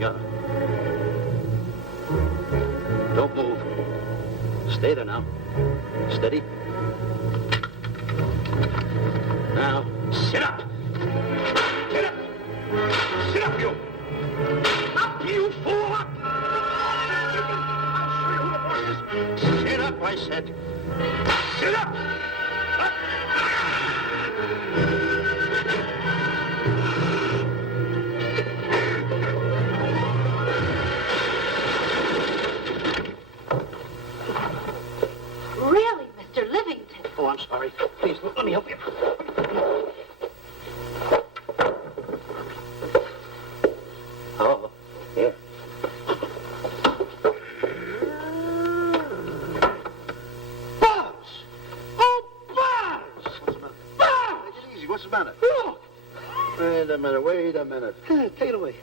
Yeah. Don't move. Stay there now. Steady. Now, sit up. Sit up. Sit up, you. Up, you fool, up. I'll show you who the boss is. Sit up, I said. Sit up. Up. Really, Mr. Livington? Oh, I'm sorry. Please, let me help you. Oh, here. Buzz! Oh, Buzz! What's the matter? Buzz! Take it easy. What's the matter? Look! Wait a minute. Take it away.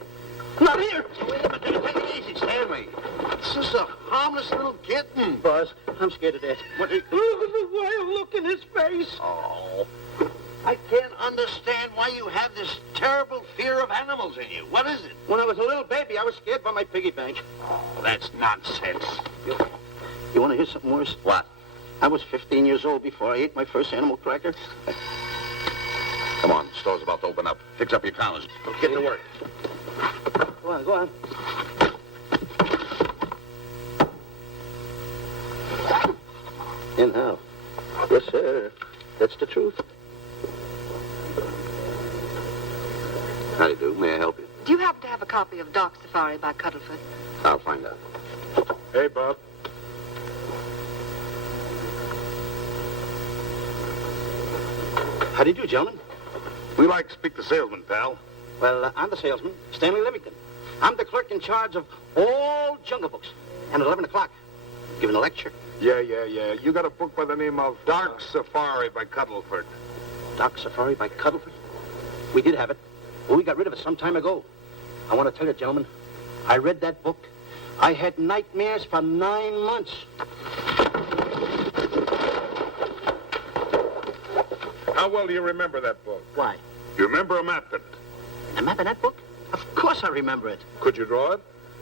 Not here! Wait a minute. Take it easy, Stanley. This is a harmless little kitten. Buzz, I'm scared to death. What? Look at the wild look in his face. Oh. I can't understand why you have this terrible fear of animals in you. What is it? When I was a little baby, I was scared by my piggy bank. Oh, that's nonsense. You want to hear something worse? What? I was 15 years old before I ate my first animal cracker. Come on, the store's about to open up. Fix up your counters. Get to work. Go on. In how? Yes, sir. That's the truth. How do you do? May I help you? Do you happen to have a copy of Dark Safari by Cuddlefoot? I'll find out. Hey, Bob. How do you do, gentlemen? We like to speak to salesman, pal. Well, I'm the salesman, Stanley Livington. I'm the clerk in charge of all Jungle Books. And at 11 o'clock, giving a lecture. Yeah. You got a book by the name of Dark Safari by Cuddlefoot. Dark Safari by Cuddlefoot? We did have it. Well, we got rid of it some time ago. I want to tell you, gentlemen, I read that book. I had nightmares for 9 months. How well do you remember that book? Why? You remember a map in it? A map in that book? Of course I remember it. Could you draw it?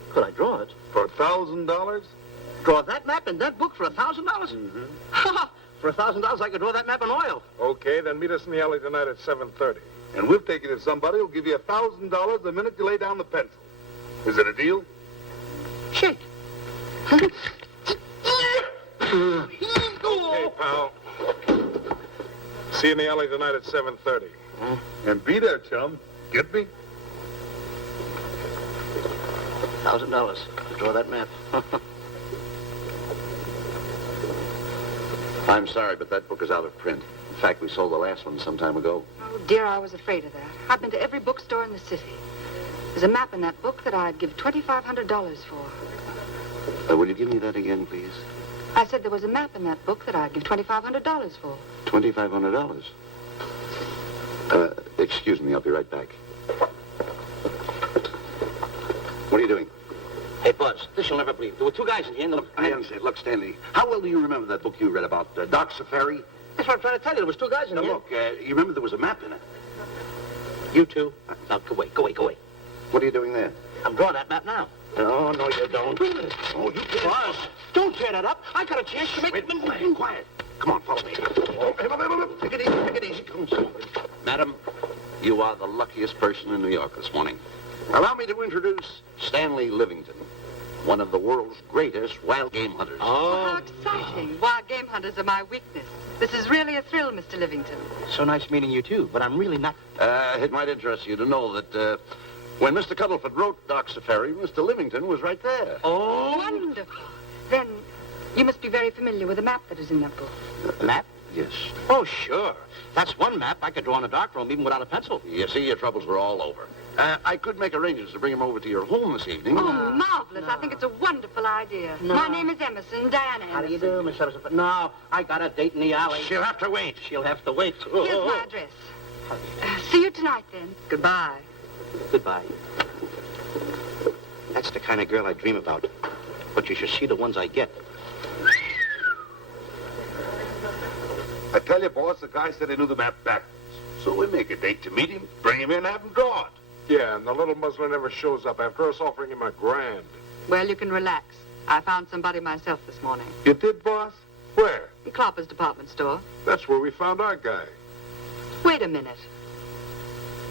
Could I draw it? For $1,000? Draw that map in that book for $1,000? Mm-hmm. For $1,000, I could draw that map in oil. Okay, then meet us in the alley tonight at 7:30. And we'll take you to somebody who'll give you $1,000 the minute you lay down the pencil. Is it a deal? Shake. Okay, pal. See you in the alley tonight at 7:30. And be there, chum. Get me? $1,000 to draw that map. I'm sorry, but that book is out of print. In fact, we sold the last one some time ago. Oh, dear, I was afraid of that. I've been to every bookstore in the city. There's a map in that book that I'd give $2,500 for. Will you give me that again, please? I said there was a map in that book that I'd give $2,500 for. $2,500? Excuse me, I'll be right back. What are you doing? Hey, Buzz, this you'll never believe. There were two guys in here. I understand. Look, Stanley, how well do you remember that book you read about, Dark Safari? That's what I'm trying to tell you. There was two guys in Now, here. look, you remember there was a map in it. You two. Now, go away. What are you doing there? I'm drawing that map now. No, you don't. Oh, you can't. Buzz, don't tear that up. I got a chance to make... Wait, quiet. Come on, follow me. Take it easy. Come on. Madam, you are the luckiest person in New York this morning. Allow me to introduce Stanley Livington, one of the world's greatest wild game hunters. Oh, how exciting. Wild game hunters are my weakness. This is really a thrill, Mr. Livington. So nice meeting you, too, but I'm really not... It might interest you to know that when Mr. Cuddlefoot wrote Dark Safari, Mr. Livington was right there. Oh! Wonderful. Then you must be very familiar with the map that is in that book. Map? Yes. Oh, sure. That's one map I could draw in a darkroom even without a pencil. You see, your troubles were all over. I could make arrangements to bring him over to your home this evening. Oh, marvelous. I think it's a wonderful idea. No. My name is Emerson, Diana Emerson. How do you do, Miss Emerson? No, I got a date in the alley. She'll have to wait. She'll have to wait. Here's my address. See you tonight, then. Goodbye. Goodbye. That's the kind of girl I dream about. But you should see the ones I get. I tell you, boss, the guy said he knew the map backwards. So we make a date to meet him, bring him in, have him draw it. Yeah, and the little muzzler never shows up after us offering him $1,000. Well, you can relax. I found somebody myself this morning. You did, boss? Where? In Clopper's department store. That's where we found our guy. Wait a minute.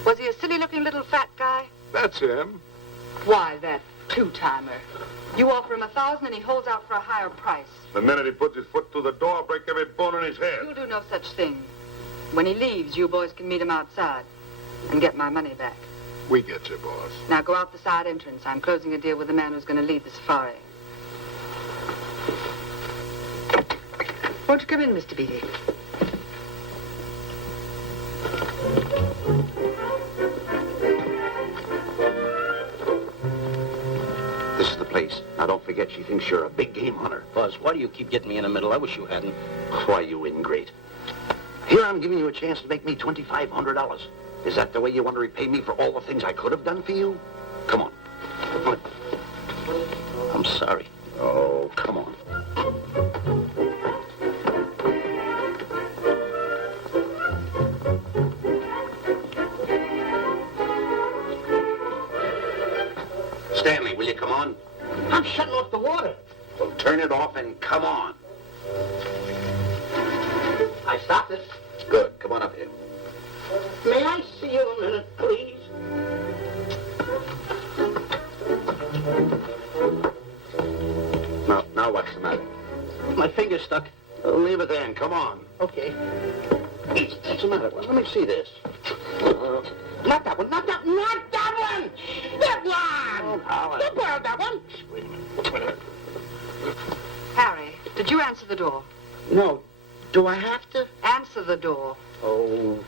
Was he a silly-looking little fat guy? That's him. Why, that two-timer. You offer him $1,000 and he holds out for a higher price. The minute he puts his foot through the door, I'll break every bone in his head. You'll do no such thing. When he leaves, you boys can meet him outside and get my money back. We get you, boss. Now go out the side entrance. I'm closing a deal with the man who's going to lead the safari. Won't you come in, Mr. Beatty? This is the place. Now, don't forget, she thinks you're a big game hunter. Buzz, why do you keep getting me in the middle? I wish you hadn't. Why, you ingrate. Here I'm giving you a chance to make me $2,500. Is that the way you want to repay me for all the things I could have done for you? Come on. I'm sorry. Oh, come on. Stanley, will you come on? I'm shutting off the water. Well, turn it off and come on. I stopped it. Good. Come on up here. May I see you a minute, please? Now what's the matter? My finger's stuck. Leave it then. Come on. Okay. What's the matter? Well, let me see this. Not that one. Not that one. Not that one. That one. Howard. Don't borrow that one. Wait a minute. Harry, did you answer the door? No. Do I have to? Answer the door. Oh,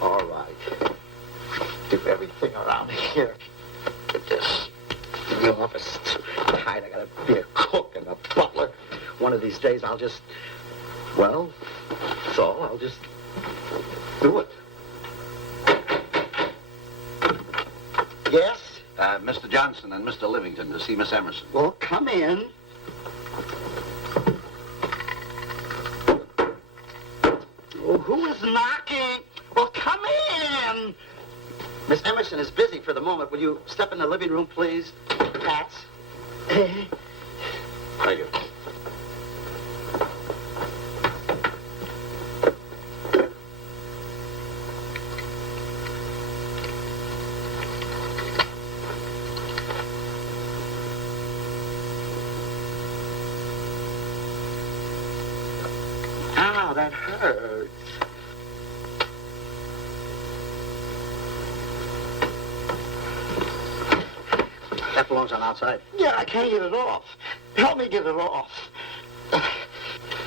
all right. Do everything around here. Get this. The office is tight. I gotta be a cook and a butler. One of these days I'll just, well, so I'll just do it. Yes? Mr. Johnson and Mr. Livington to see Miss Emerson. Well, come in. Oh, who is knocking? Well, come in. Miss Emerson is busy for the moment. Will you step in the living room, please? Pats. Thank you. Ow, that hurts. That belongs on outside. Yeah, I can't get it off. Help me get it off.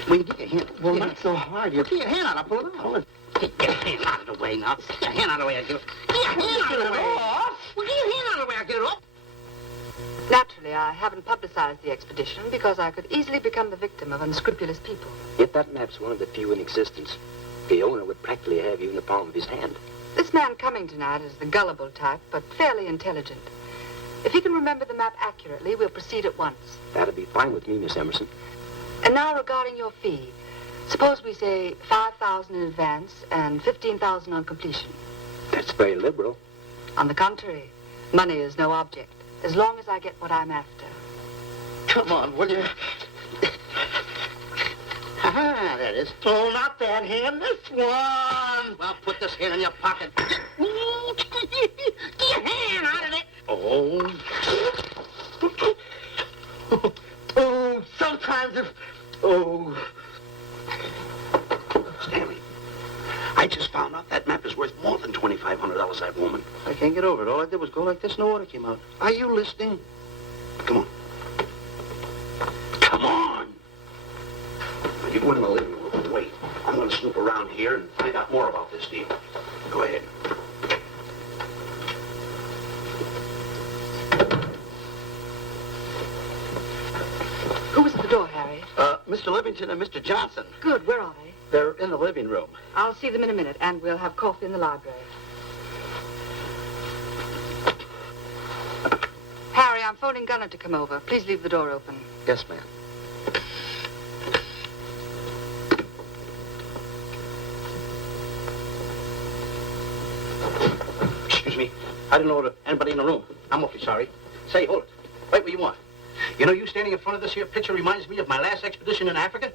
Will you get your hand? Well, not so hard. Get your hand out. I'll pull it out. Get your hand out of the way now. Get your hand out of the way. I'll get it. Get your hand out of the way. Well, get your hand out of the way. I'll get it off. Naturally, I haven't publicized the expedition because I could easily become the victim of unscrupulous people. Yet that map's one of the few in existence. The owner would practically have you in the palm of his hand. This man coming tonight is the gullible type, but fairly intelligent. If he can remember the map accurately, we'll proceed at once. That'd be fine with me, Miss Emerson. And now regarding your fee, suppose we say $5,000 in advance and $15,000 on completion. That's very liberal. On the contrary, money is no object, as long as I get what I'm after. Come on, will you? Ah, that is. Oh, not that hand. This one. Well, put this hand in your pocket. Get your hand out of it. Oh. Oh, sometimes if... Oh. Stanley, I just found out that map is worth more than $2,500, that woman. I can't get over it. All I did was go like this and the water came out. Are you listening? Come on. Come on. Now, you go in the living room and wait. I'm going to snoop around here and find out more about this deal. Go ahead. Who was at the door, Harry? Mr. Livington and Mr. Johnson. Good, where are they? They're in the living room. I'll see them in a minute, and we'll have coffee in the library. Harry, I'm phoning Gunner to come over. Please leave the door open. Yes, ma'am. Excuse me. I didn't know anybody in the room. I'm awfully sorry. Say, hold it. Wait where you are. You know, you standing in front of this here picture reminds me of my last expedition in Africa.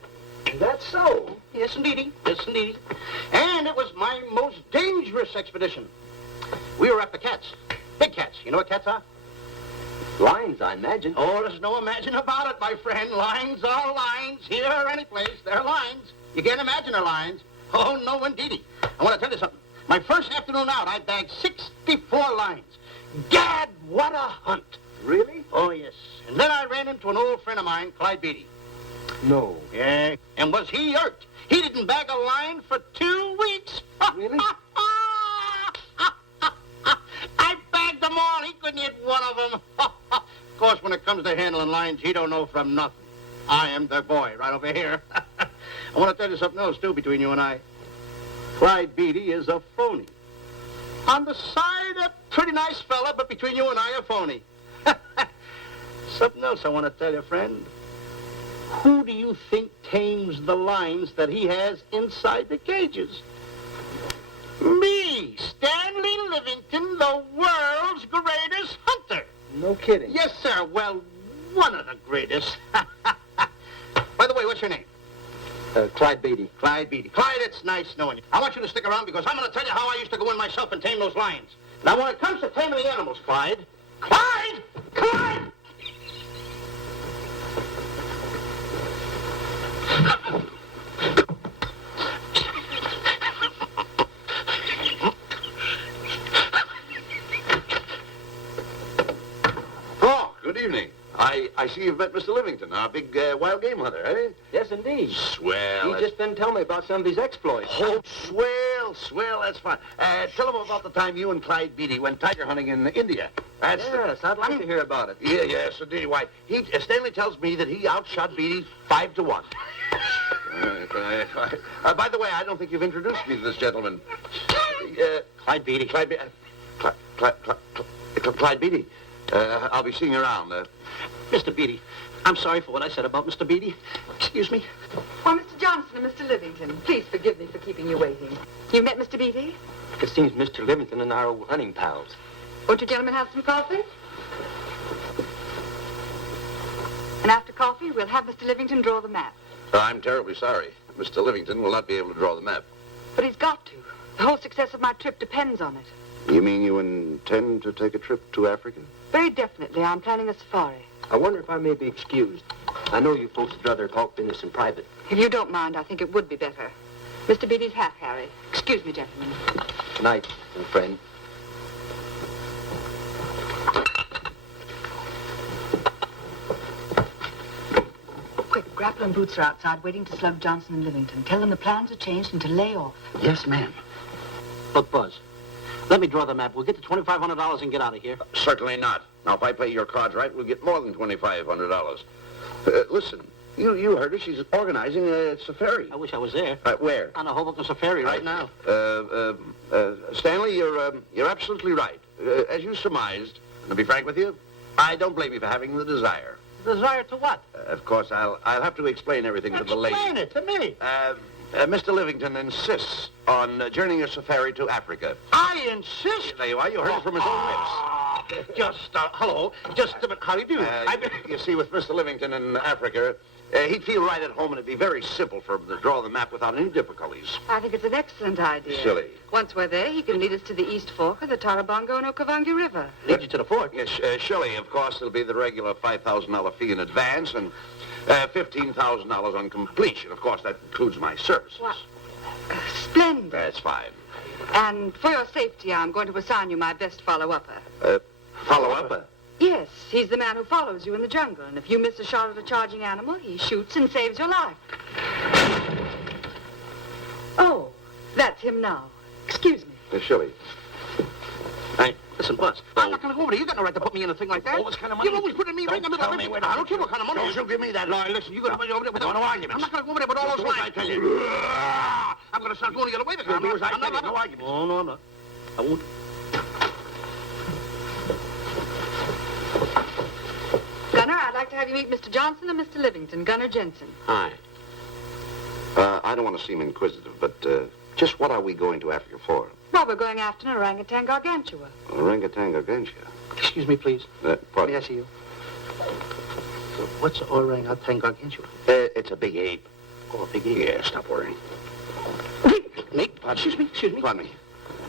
That's so. Yes, indeedy. Yes, indeedy. And it was my most dangerous expedition. We were after cats. Big cats. You know what cats are? Lions, I imagine. Oh, there's no imagine about it, my friend. Lines are lines. Here or any place, they're lines. You can't imagine they're lines. Oh, no, indeedy. I want to tell you something. My first afternoon out, I bagged 64 lines. Gad, what a hunt. Really? Oh, yes. And then I ran into an old friend of mine, Clyde Beatty. No. Yeah. And was he irked? He didn't bag a line for 2 weeks. Really? I bagged them all. He couldn't hit one of them. Of course, when it comes to handling lines, he don't know from nothing. I am the boy right over here. I want to tell you something else, too, between you and I. Clyde Beatty is a phony. On the side, a pretty nice fella, but between you and I, a phony. Something else I want to tell you, friend. Who do you think tames the lines that he has inside the cages? Me, Stanley Livington, the world's greatest hunter. No kidding. Yes, sir. Well, one of the greatest. By the way, what's your name? Clyde Beatty. Clyde Beatty. Clyde, it's nice knowing you. I want you to stick around because I'm going to tell you how I used to go in myself and tame those lions. Now, when it comes to taming the animals, Clyde... Clyde! Clyde! Oh, good evening. I see you've met Mr. Livington, our big wild game hunter, eh? Yes, indeed. Swell. He's just been telling me about some of his exploits. Oh, swell, that's fine. Tell him about the time you and Clyde Beatty went tiger hunting in India. Yes, I'd like to hear about it. Yeah, yes, indeed. Why, Stanley tells me that he outshot Beatty 5-1. By the way, I don't think you've introduced me to this gentleman. Clyde Beatty. Clyde Beatty. I'll be seeing you around. Mr. Beatty, I'm sorry for what I said about Mr. Beatty. Excuse me. Well, Mr. Johnson and Mr. Livington, please forgive me for keeping you waiting. You met Mr. Beatty? It seems Mr. Livington and I are old hunting pals. Won't you gentlemen have some coffee? And after coffee, we'll have Mr. Livington draw the map. I'm terribly sorry. Mr. Livington will not be able to draw the map. But he's got to. The whole success of my trip depends on it. You mean you intend to take a trip to Africa? Very definitely. I'm planning a safari. I wonder if I may be excused. I know you folks would rather talk business in private. If you don't mind, I think it would be better. Mr. Beatty's hat, Harry. Excuse me, gentlemen. Night, old friend. Quick, Grapple and Boots are outside waiting to slug Johnson and Livington. Tell them the plans are changed and to lay off. Yes, ma'am. Look, Buzz, let me draw the map. We'll get the $2,500 and get out of here. Certainly not. Now, if I play your cards right, we'll get more than $2,500. Listen, you heard her. She's organizing a safari. I wish I was there. Where? On a Hoboken safari right now. Stanley, you're absolutely right. As you surmised, and to be frank with you, I don't blame you for having the desire. Desire to what? Of course, I'll have to explain everything to the lady. Explain it to me. Mr. Livington insists on journeying a safari to Africa. I insist. There you are. You heard it from his own lips. Hello. Just a minute. How do you do? You see, with Mr. Livington in Africa, he'd feel right at home, and it'd be very simple for him to draw the map without any difficulties. I think it's an excellent idea. Silly. Once we're there, he can lead us to the East Fork of the Tarabongo and Okavango River. Lead you to the fort. Yes, surely, of course, there'll be the regular $5,000 fee in advance and $15,000 on completion. Of course, that includes my services. What? Splendid. That's fine. And for your safety, I'm going to assign you my best follow-upper. Follow-up? Yes, he's the man who follows you in the jungle. And if you miss a shot at a charging animal, he shoots and saves your life. Oh, that's him now. Excuse me. Surely. Hey, listen, Buzz. I'm not going to go over there. You got no right to put me in a thing like that. Oh, what kind of money? You're always putting me right in the middle of it. I don't care what kind of money. Don't you give me that. No, listen, you got to over there with no arguments. I'm not going to go over there with all those I lines. tell you. I'm going to start going the other way. I'm not. No arguments. Oh, no, I'm not. I won't. Gunner, I'd like to have you meet Mr. Johnson and Mr. Livington, Gunner Jensen. Hi. I don't want to seem inquisitive, but just what are we going to Africa for? Well, we're going after an orangutan gargantua. Orangutan gargantua. Excuse me, please. Pardon? May I see you? What's orangutan gargantua? It's a big ape. Oh, a big ape. Yeah, stop worrying. Nate, excuse me. Pardon me.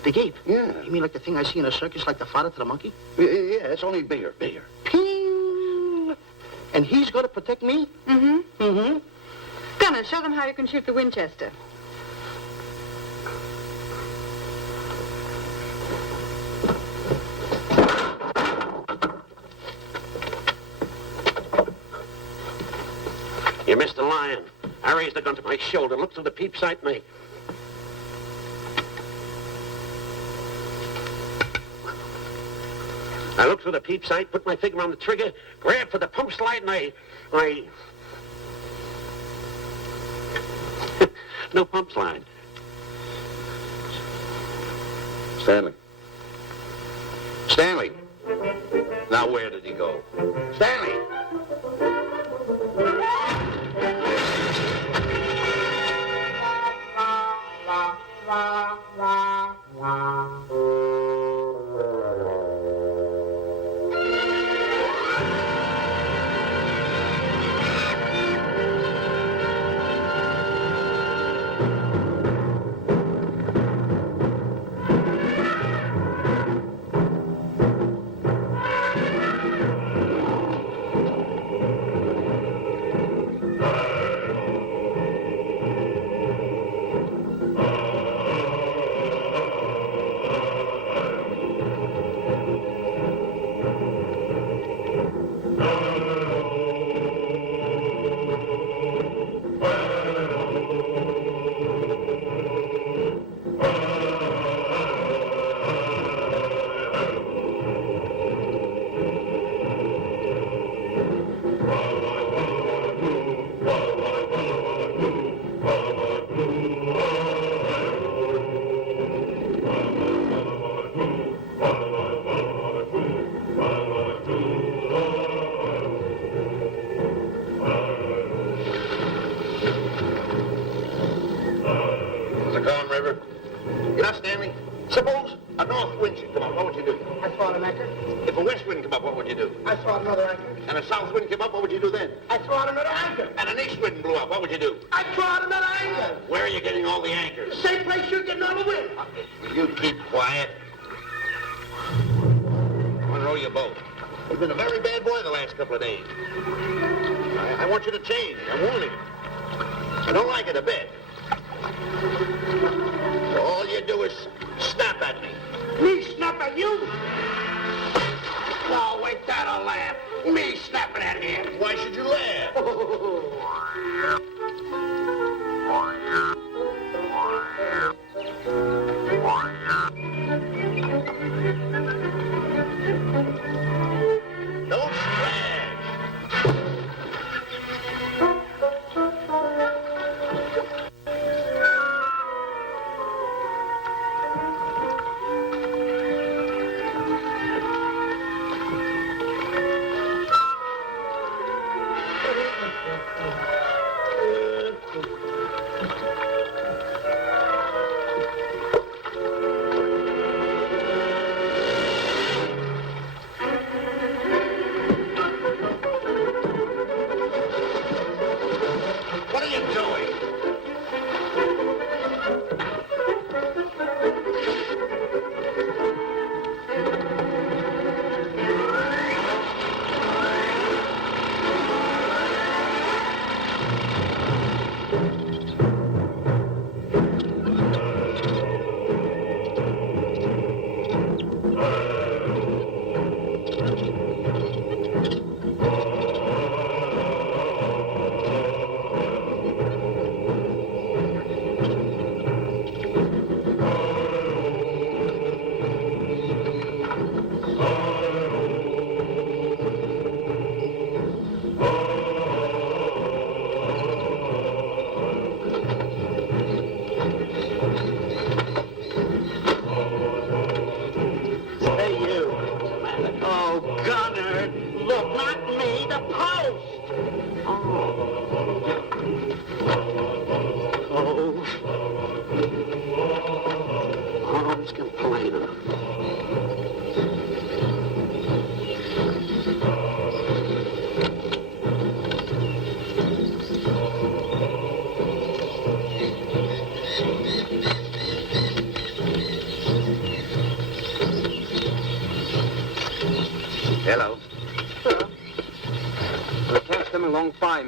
Big ape? Yeah. You mean like the thing I see in a circus, like the father to the monkey? Yeah, it's only bigger. Ping! And he's going to protect me? Mm-hmm. Mm-hmm. Gunner, show them how you can shoot the Winchester. You missed the lion. I raised the gun to my shoulder, looked through the peep sight, and I looked through the peep sight, put my finger on the trigger, grabbed for the pump slide, and I... No pump slide. Stanley. Stanley. Now where did he go? Stanley! River. You know, Stanley, suppose a north wind should come up, what would you do? I throw out an anchor. If a west wind come up, what would you do? I throw out another anchor. And a south wind came up, what would you do then? I throw out another anchor. And an east wind blew up, what would you do? I throw out another anchor. Where are you getting all the anchors? The same place you're getting all the wind. Will you keep quiet? I'm gonna row your boat. You've been a very bad boy the last couple of days. I want you to change. I'm warning you. I don't like it a bit. So all you do is snap at me. Me snap at you? Oh, wait, that'll laugh. Me snapping at him. Why should you laugh? Don't splash.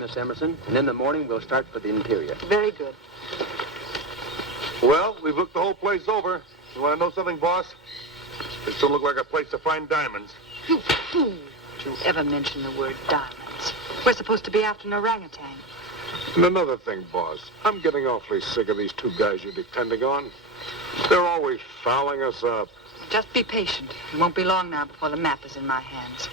Miss Emerson, and in the morning we'll start for the interior. Very good. Well, we've looked the whole place over. You want to know something, boss? This don't look like a place to find diamonds. You fool. Don't you ever mention the word diamonds. We're supposed to be after an orangutan. And another thing, boss. I'm getting awfully sick of these two guys you're depending on. They're always fouling us up. Just be patient. It won't be long now before the map is in my hands.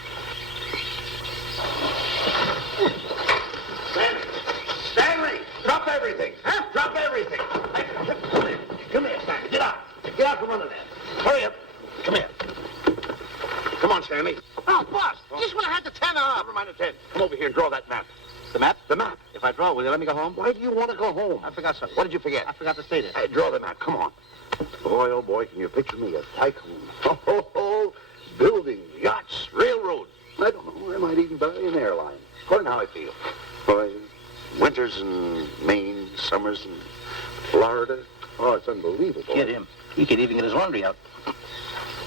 Stanley! Drop everything! Huh? Drop everything! Come here, Stanley. Get out. Get out from under there. Hurry up. Come here. Come on, Stanley. Oh, boss, just when I had the 10 off. Never mind the 10. Come over here and draw that map. The map? The map. If I draw, will you let me go home? Why do you want to go home? I forgot something. What did you forget? I forgot to state it. Hey, draw the map. Come on. Boy, oh boy, can you picture me a tycoon? Oh, building, yachts, railroads. I don't know. I might even buy an airline. According to how I feel. Boy, winters in Maine, summers in Florida. Oh, it's unbelievable. Get him. He could even get his laundry out.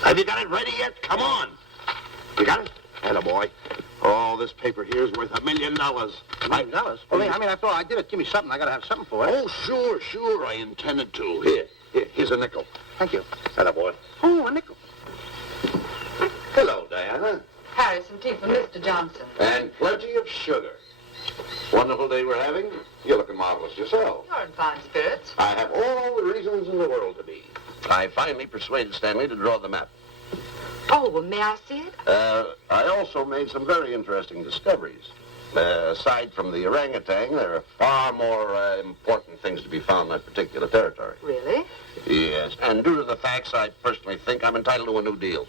Have you got it ready yet? Come on. You got it? Attaboy. Oh, this paper here is worth $1 million. $1 million? I mean, after all, I did it. Give me something. I got to have something for it. Oh, sure. I intended to. Here's a nickel. Thank you. Attaboy. Oh, a nickel. Hello, Diana. Harry, some tea for Mr. Johnson. And plenty of sugar. Wonderful day we're having. You're looking marvelous yourself. You're in fine spirits. I have all the reasons in the world to be. I finally persuaded Stanley to draw the map. Oh, well, may I see it? I also made some very interesting discoveries. Aside from the orangutan, there are far more important things to be found in that particular territory. Really? Yes, and due to the facts, I personally think I'm entitled to a new deal.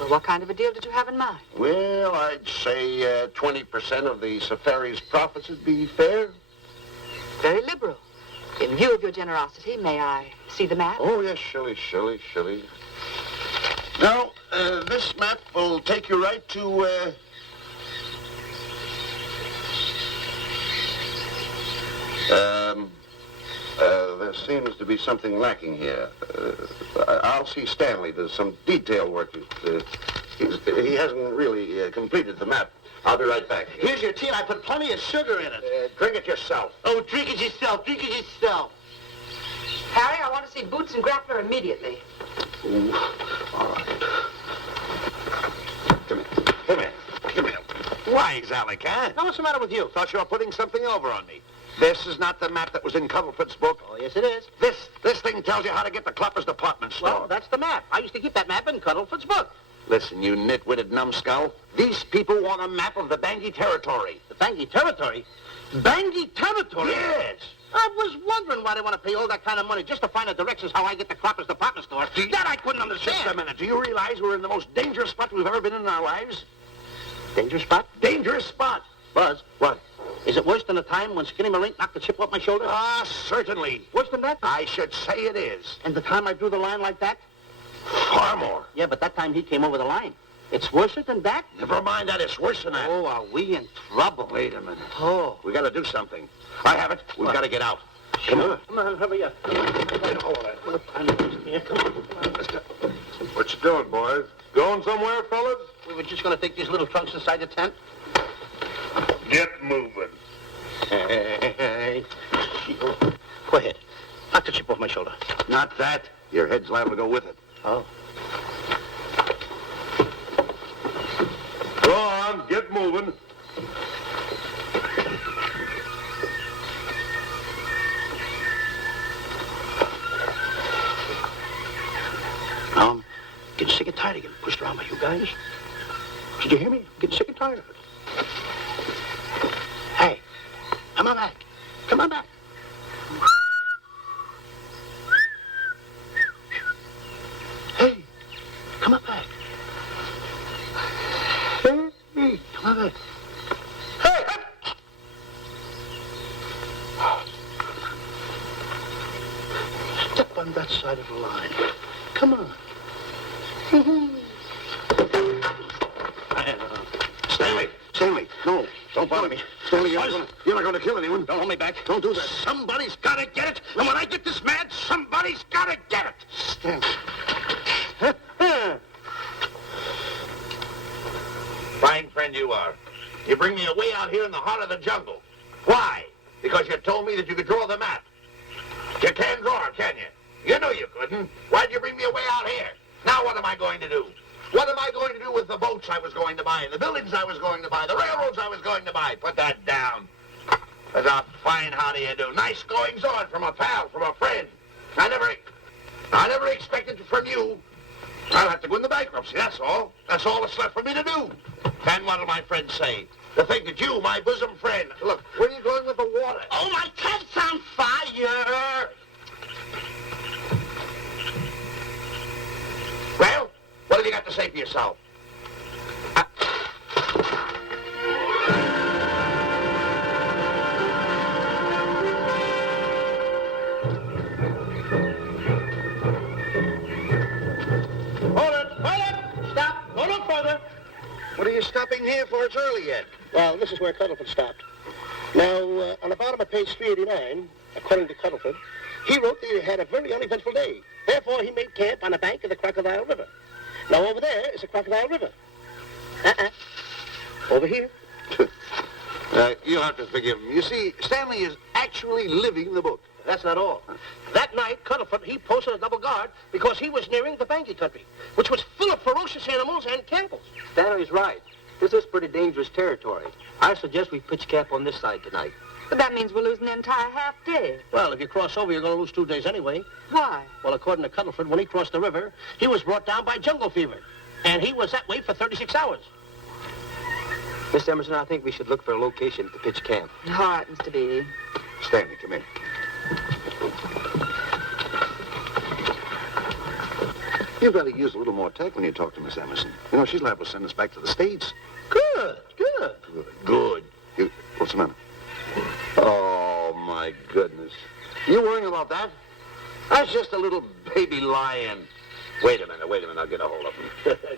Well, what kind of a deal did you have in mind? Well, I'd say 20% of the safari's profits would be fair. Very liberal. In view of your generosity, may I see the map? Oh, yes, Shirley. Now, this map will take you right to, there seems to be something lacking here. I'll see Stanley. There's some detail work. He hasn't really completed the map. I'll be right back. Here's your tea, and I put plenty of sugar in it. Drink it yourself. Oh, drink it yourself. Harry, I want to see Boots and Grappler immediately. Ooh, all right. Come here. Why, exactly, huh? Now, what's the matter with you? Thought you were putting something over on me. This is not the map that was in Cuddlefoot's book. Oh, yes, it is. This thing tells you how to get to Clopper's department store. Well, that's the map. I used to keep that map in Cuddlefoot's book. Listen, you nitwitted numbskull. These people want a map of the Bangui territory. The Bangui territory? Bangui territory? Yes. I was wondering why they want to pay all that kind of money just to find the directions how I get to Clopper's department store. That I couldn't understand. Just a minute. Do you realize we're in the most dangerous spot we've ever been in our lives? Dangerous spot? Dangerous spot. Buzz, What? is it worse than the time when Skinny Marink knocked the chip off my shoulder? Ah, certainly. Worse than that? I should say it is. And the time I drew the line like that? Far more. Yeah, but that time he came over the line. It's worse than that? Never mind that. It's worse than that. Oh, are we in trouble? Wait a minute. Oh. We got to do something. I have it. We've got to get out. Come on. Come on, hurry up. What you doing, boys? Going somewhere, fellas? We were just going to take these little trunks inside the tent. Get moving. Hey. Go ahead. Knock the chip off my shoulder. Not that. Your head's liable to go with it. Oh. Go on, get moving. Now I'm getting sick and tired of getting pushed around by you guys. Did you hear me? I'm getting sick and tired of it. Hey, come on back. Come on back. Hey, come on back. Hey, come on back. Hey, step on that side of the line. Come on. Stanley, no. Don't bother me. Stanley, you're not going to kill anyone. Don't hold me back. Don't do that. Somebody's got to get it. And when I get this mad, somebody's got to get it. Stanley. Fine friend you are. You bring me away out here in the heart of the jungle. me that you could draw the map. You can't draw it, can you? You know you couldn't. Why'd you bring me away out here? Now what am I going to do? What am I going to do with the boats I was going to buy, the buildings I was going to buy, the railroads I was going to buy? Put that down. That's a fine how do you do. Nice goings on from a pal, from a friend. I never expected it from you. I'll have to go into bankruptcy, that's all. That's all that's left for me to do. And what'll my friends say? To think that you, my bosom friend... Look, where are you going with the water? Oh, my cat's on fire! Well, what have you got to say for yourself? What are you stopping here for? It's early yet. Well, this is where Cuddleford stopped. Now, on the bottom of page 389, according to Cuddleford, he wrote that he had a very uneventful day. Therefore, he made camp on the bank of the Crocodile River. Now, over there is the Crocodile River. Over here. You'll have to forgive him. You see, Stanley is actually living the book. That's not all. That night, Cuddleford, he posted a double guard because he was nearing the Banky country, which was full of ferocious animals and cannibals. Stanley's right. This is pretty dangerous territory. I suggest we pitch camp on this side tonight. But that means we're losing an entire half day. Well, if you cross over, you're going to lose 2 days anyway. Why? Well, according to Cuddleford, when he crossed the river, he was brought down by jungle fever. And he was that way for 36 hours. Miss Emerson, I think we should look for a location to pitch camp. All right, Mr. Beatty. Stanley, come in. You've got to use a little more tact when you talk to Miss Emerson. You know, she's liable to send us back to the States. Good. Good. What's the matter? Oh, my goodness. You worrying about that? That's just a little baby lion. Wait a minute. I'll get a hold of him.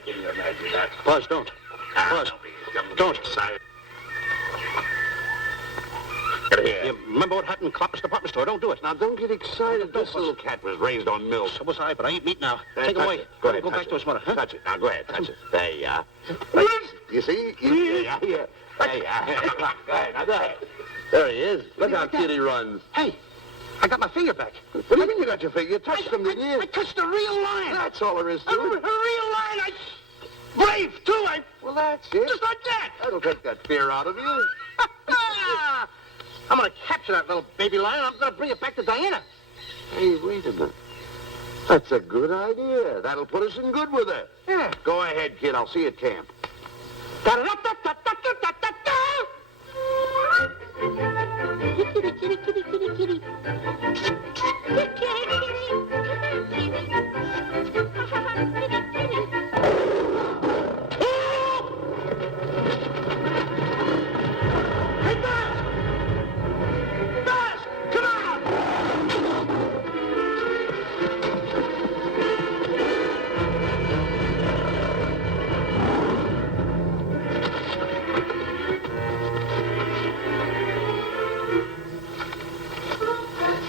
Can you imagine that? Buzz, don't. Buzz, don't. You remember what happened in Clyde's department store? Don't do it. Now, don't get excited. This little cat was raised on milk. So was I, but I ain't meat now. Take him away. Go ahead. Go back to his mother, huh? Touch it. Now, go ahead. Touch it. There you are. You see? Yeah. There you are. Go ahead. Now, go ahead. There he is. Look how cute he runs. Hey, I got my finger back. What do you mean you got your finger? You touched him, didn't you? I touched a real lion. That's all there is to A it. real lion. Brave, too. Well, that's it. Just like that. That'll take that fear out of you. I'm going to capture that little baby lion. I'm going to bring it back to Diana. Hey, wait a minute. That's a good idea. That'll put us in good with her. Yeah. Go ahead, kid. I'll see you at camp.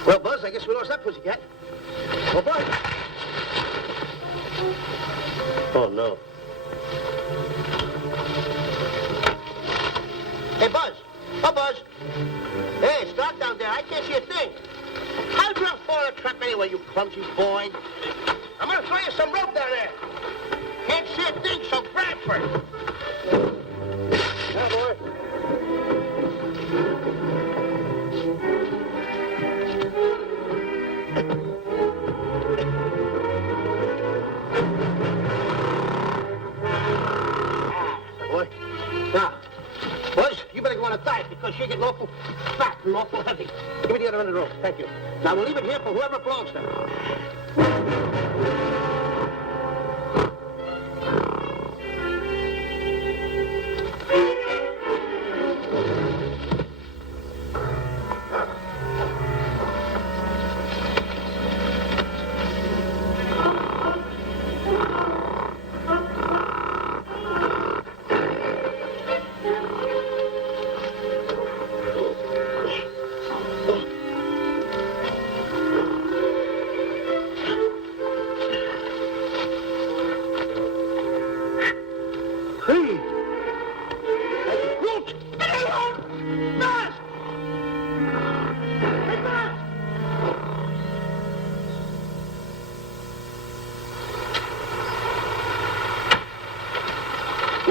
Well, Buzz, I guess we lost that pussycat. Well, Buzz. Oh, no. Hey, Buzz. Oh, Buzz. Hey, it's dark down there. I can't see a thing. How'd you fall in a trap anyway, you clumsy boy? I'm going to throw you some rope down there. Can't see a thing, so grab for it. Yeah, boy. Boy. Now, Buzz, you better go on a diet because you're getting awful fat and awful heavy. Give me the other end of the rope. Thank you. Now, we'll leave it here for whoever it belongs to.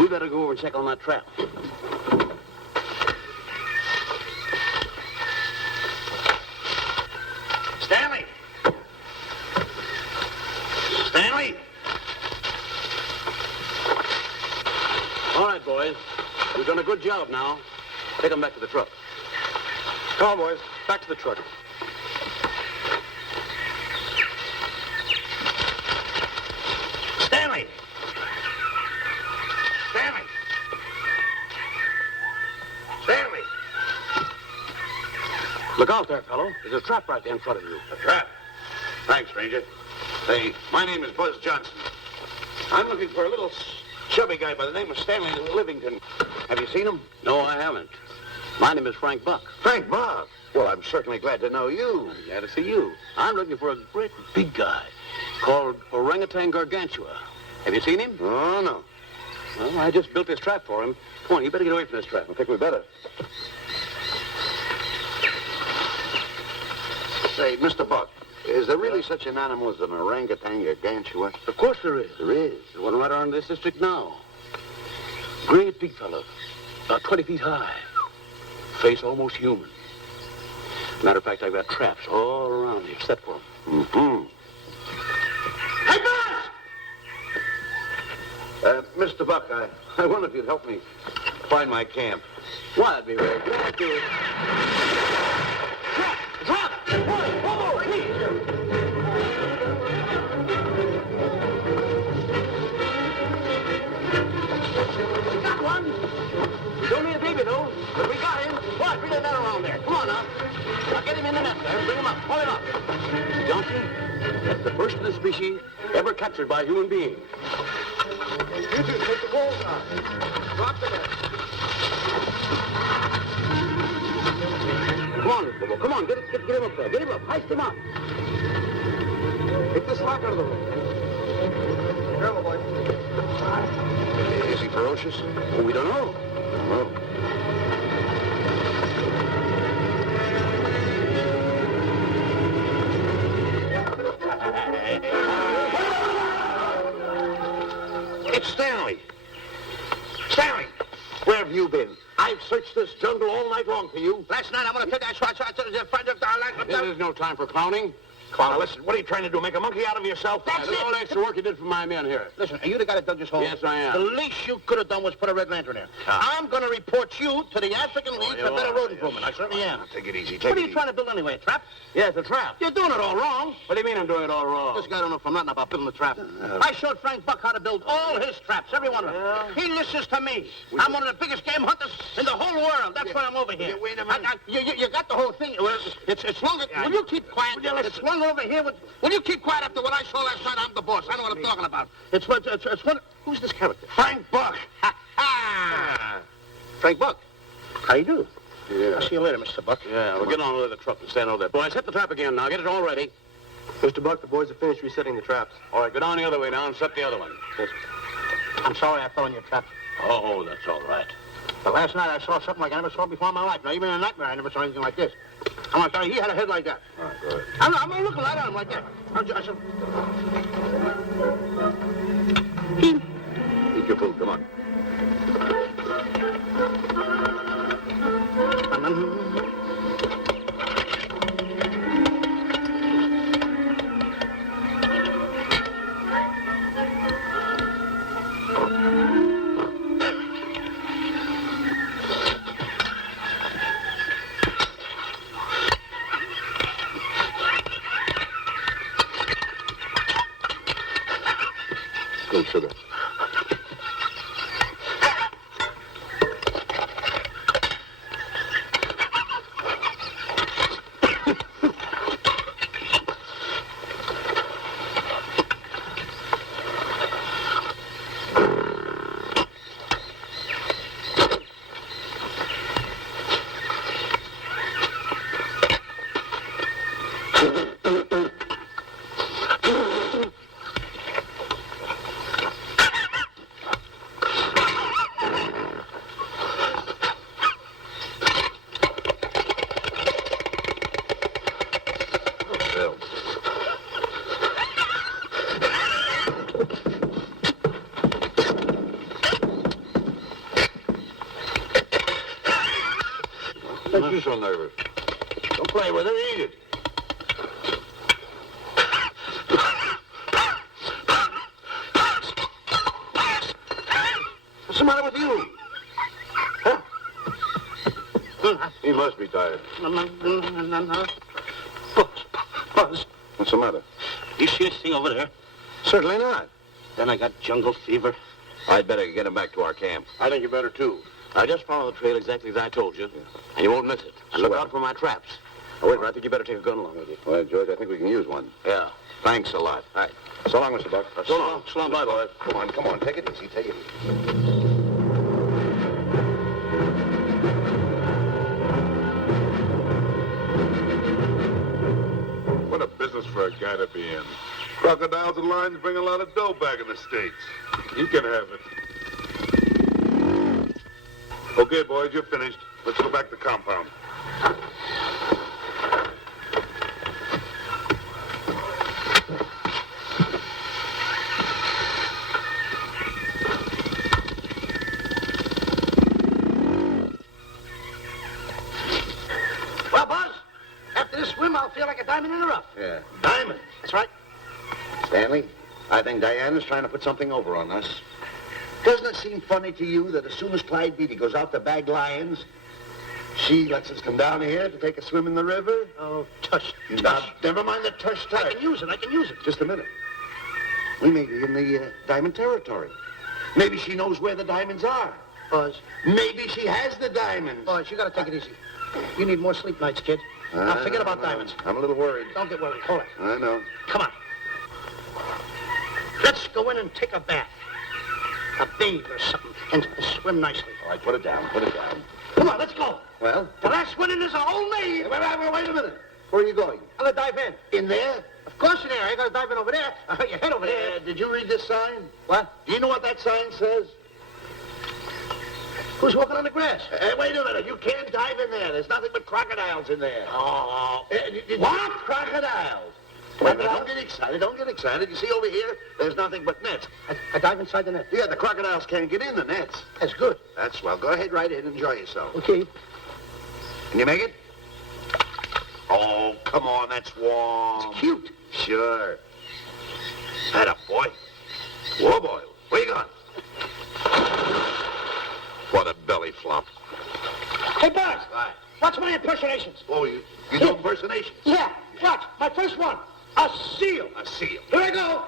We better go over and check on that trap. Stanley! Stanley! All right, boys. We've done a good job now. Take them back to the truck. Come on, boys. Back to the truck. Stanley! Stanley! Stanley! Look out there, fellow. There's a trap right there in front of you. A trap? Thanks, Ranger. Hey, my name is Buzz Johnson. I'm looking for a little chubby guy by the name of Stanley Livington. Have you seen him? No, I haven't. My name is Frank Buck. Frank Buck. Well, I'm certainly glad to know you. I'm glad to see you. I'm looking for a great big guy called Orangutan Gargantua. Have you seen him? Oh, no. Well, I just built this trap for him. Come on, you better get away from this trap. I think we better. Say, Mr. Buck, is there really such an animal as an orangutan gargantua? Of course there is. There is. There's one right around this district now. Great big fellow. About 20 feet high. Face almost human. Matter of fact, I've got traps all around here set for him. Mm-hmm. Hey, Buzz! Mr. Buck, I wonder if you'd help me find my camp. Why, I'd be very glad to. Trap! Trap! Whoa, please! We got one. We don't need a baby, though, but we got him. What? Bring that net around there. Come on, now. Now get him in the net there. Bring him up. Pull him up. Johnson, that's the first of the species ever captured by a human being. You two take the balls out. Drop the net. Come on, Bobo. Come on. Get him up there. Get him up. Heist him up. Take this lock out of the room. Careful, boy. Is he ferocious? Well, we don't know. No. It's Stanley. Stanley, where have you been? I've searched this jungle all night long for you. Last night, I'm going to take that shot. This is no time for clowning. Now, listen, what are you trying to do? Make a monkey out of yourself? That's All the extra work you did for my men here. Listen, are you the guy that dug this hole? Yes, I am. The least you could have done was put a red lantern there. I'm going to report you to the African League for better road improvement. I certainly am. Take it easy. What Take are it you easy. trying to build anyway, a trap? Yeah, it's a trap. You're doing it all wrong. What do you mean I'm doing it all wrong? This guy don't know from nothing about building a trap. I showed Frank Buck how to build all his traps, every one of them. He listens to me. I'm one of the biggest game hunters in the whole world. That's why I'm over here. Yeah, wait a minute. You got the whole thing. Well, it's longer. Will you keep quiet? It's one over here. Will you keep quiet after what I saw last night? I'm the boss. I know what I'm talking about. It's one. Who's this character? Frank Buck. Frank Buck. How you do? Yeah. I'll see you later, Mr. Buck. Yeah, we'll get on with the truck and stand over there. Boys, set the trap again now. Get it all ready. Mr. Buck, the boys have finished resetting the traps. All right, go down the other way now and set the other one. Yes, sir. I'm sorry I fell in your trap. Oh, that's all right. But last night I saw something like I never saw before in my life. Now, even in a nightmare, I never saw anything like this. I'm not sorry, he had a head like that. All right, go ahead. I'm looking right at him like that. I said, Eat your food. Come on. Good sugar. Makes you so nervous? Don't play with it, eat it. What's the matter with you? Huh? He must be tired. Buzz, What's the matter? you see this thing over there? Certainly not. Then I got jungle fever. I'd better get him back to our camp. I think you better, too. I just follow the trail exactly as I told you, and you won't miss it. And look out for my traps. However, I think you better take a gun along with you. Well, George, I think we can use one. Yeah. Thanks a lot. All right. So long, Mr. Buck. So long. So long, bye, boys. Come on. Take it easy. Take it easy. What a business for a guy to be in. Crocodiles and lions bring a lot of dough back in the States. You can have it. Okay, boys, you're finished. Let's go back to the compound. Well, Buzz, after this swim, I'll feel like a diamond in the rough. Yeah. Diamond? That's right. Stanley, I think Diana's trying to put something over on us. Doesn't it seem funny to you that as soon as Clyde Beatty goes out to bag lions, she lets us come down here to take a swim in the river? Oh, tush. Now, never mind the tush. I can use it. Just a minute. We may be in the diamond territory. Maybe she knows where the diamonds are. Buzz. Maybe she has the diamonds. Buzz, you gotta take it easy. You need more sleep nights, kid. Now, forget about diamonds. I'm a little worried. Don't get worried. Hold it. I know. Come on. Let's go in and take a bath. A bathe or something. And swim nicely. All right, put it down. Come on, let's go. Well? The last one in is a whole name. Wait a minute. Where are you going? I'm gonna dive in. In there? Of course you're there. I gotta dive in over there. Your head over there. Did you read this sign? What? Do you know what that sign says? Who's walking on the grass? Wait a minute. You can't dive in there. There's nothing but crocodiles in there. Oh. What? Crocodiles? Wait a minute. Don't get excited. You see over here, there's nothing but nets. I dive inside the net. Yeah, the crocodiles can't get in the nets. That's good. That's swell. Go ahead right in. Enjoy yourself. Okay. Can you make it? Oh, come on. That's warm. It's cute. Sure. Atta boy. Whoa, boy. Where you going? What a belly flop. Hey, Buzz. Hi. Watch my impersonations. Oh, you do impersonations? Yeah. Watch. My first one. A seal. A seal. Here I go.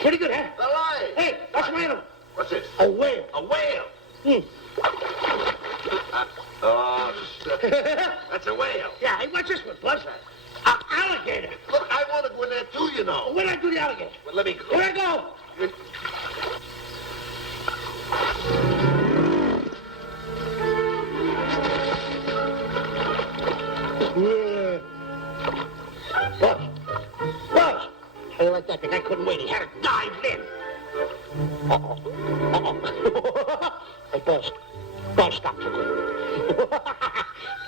Pretty good, huh? The lion. Hey, that's my animal. What's this? A whale. A whale. Oh, that's a whale. Yeah, hey, watch this one, Buzz. An alligator. Look, I want to go in there too, you know. Where'd I do the alligator? Well, let me go. Here I go. Yeah. Buzz. Buzz. How you like that? The guy couldn't wait. He had to dive in. Hey, Buzz. Buzz, stop tickling.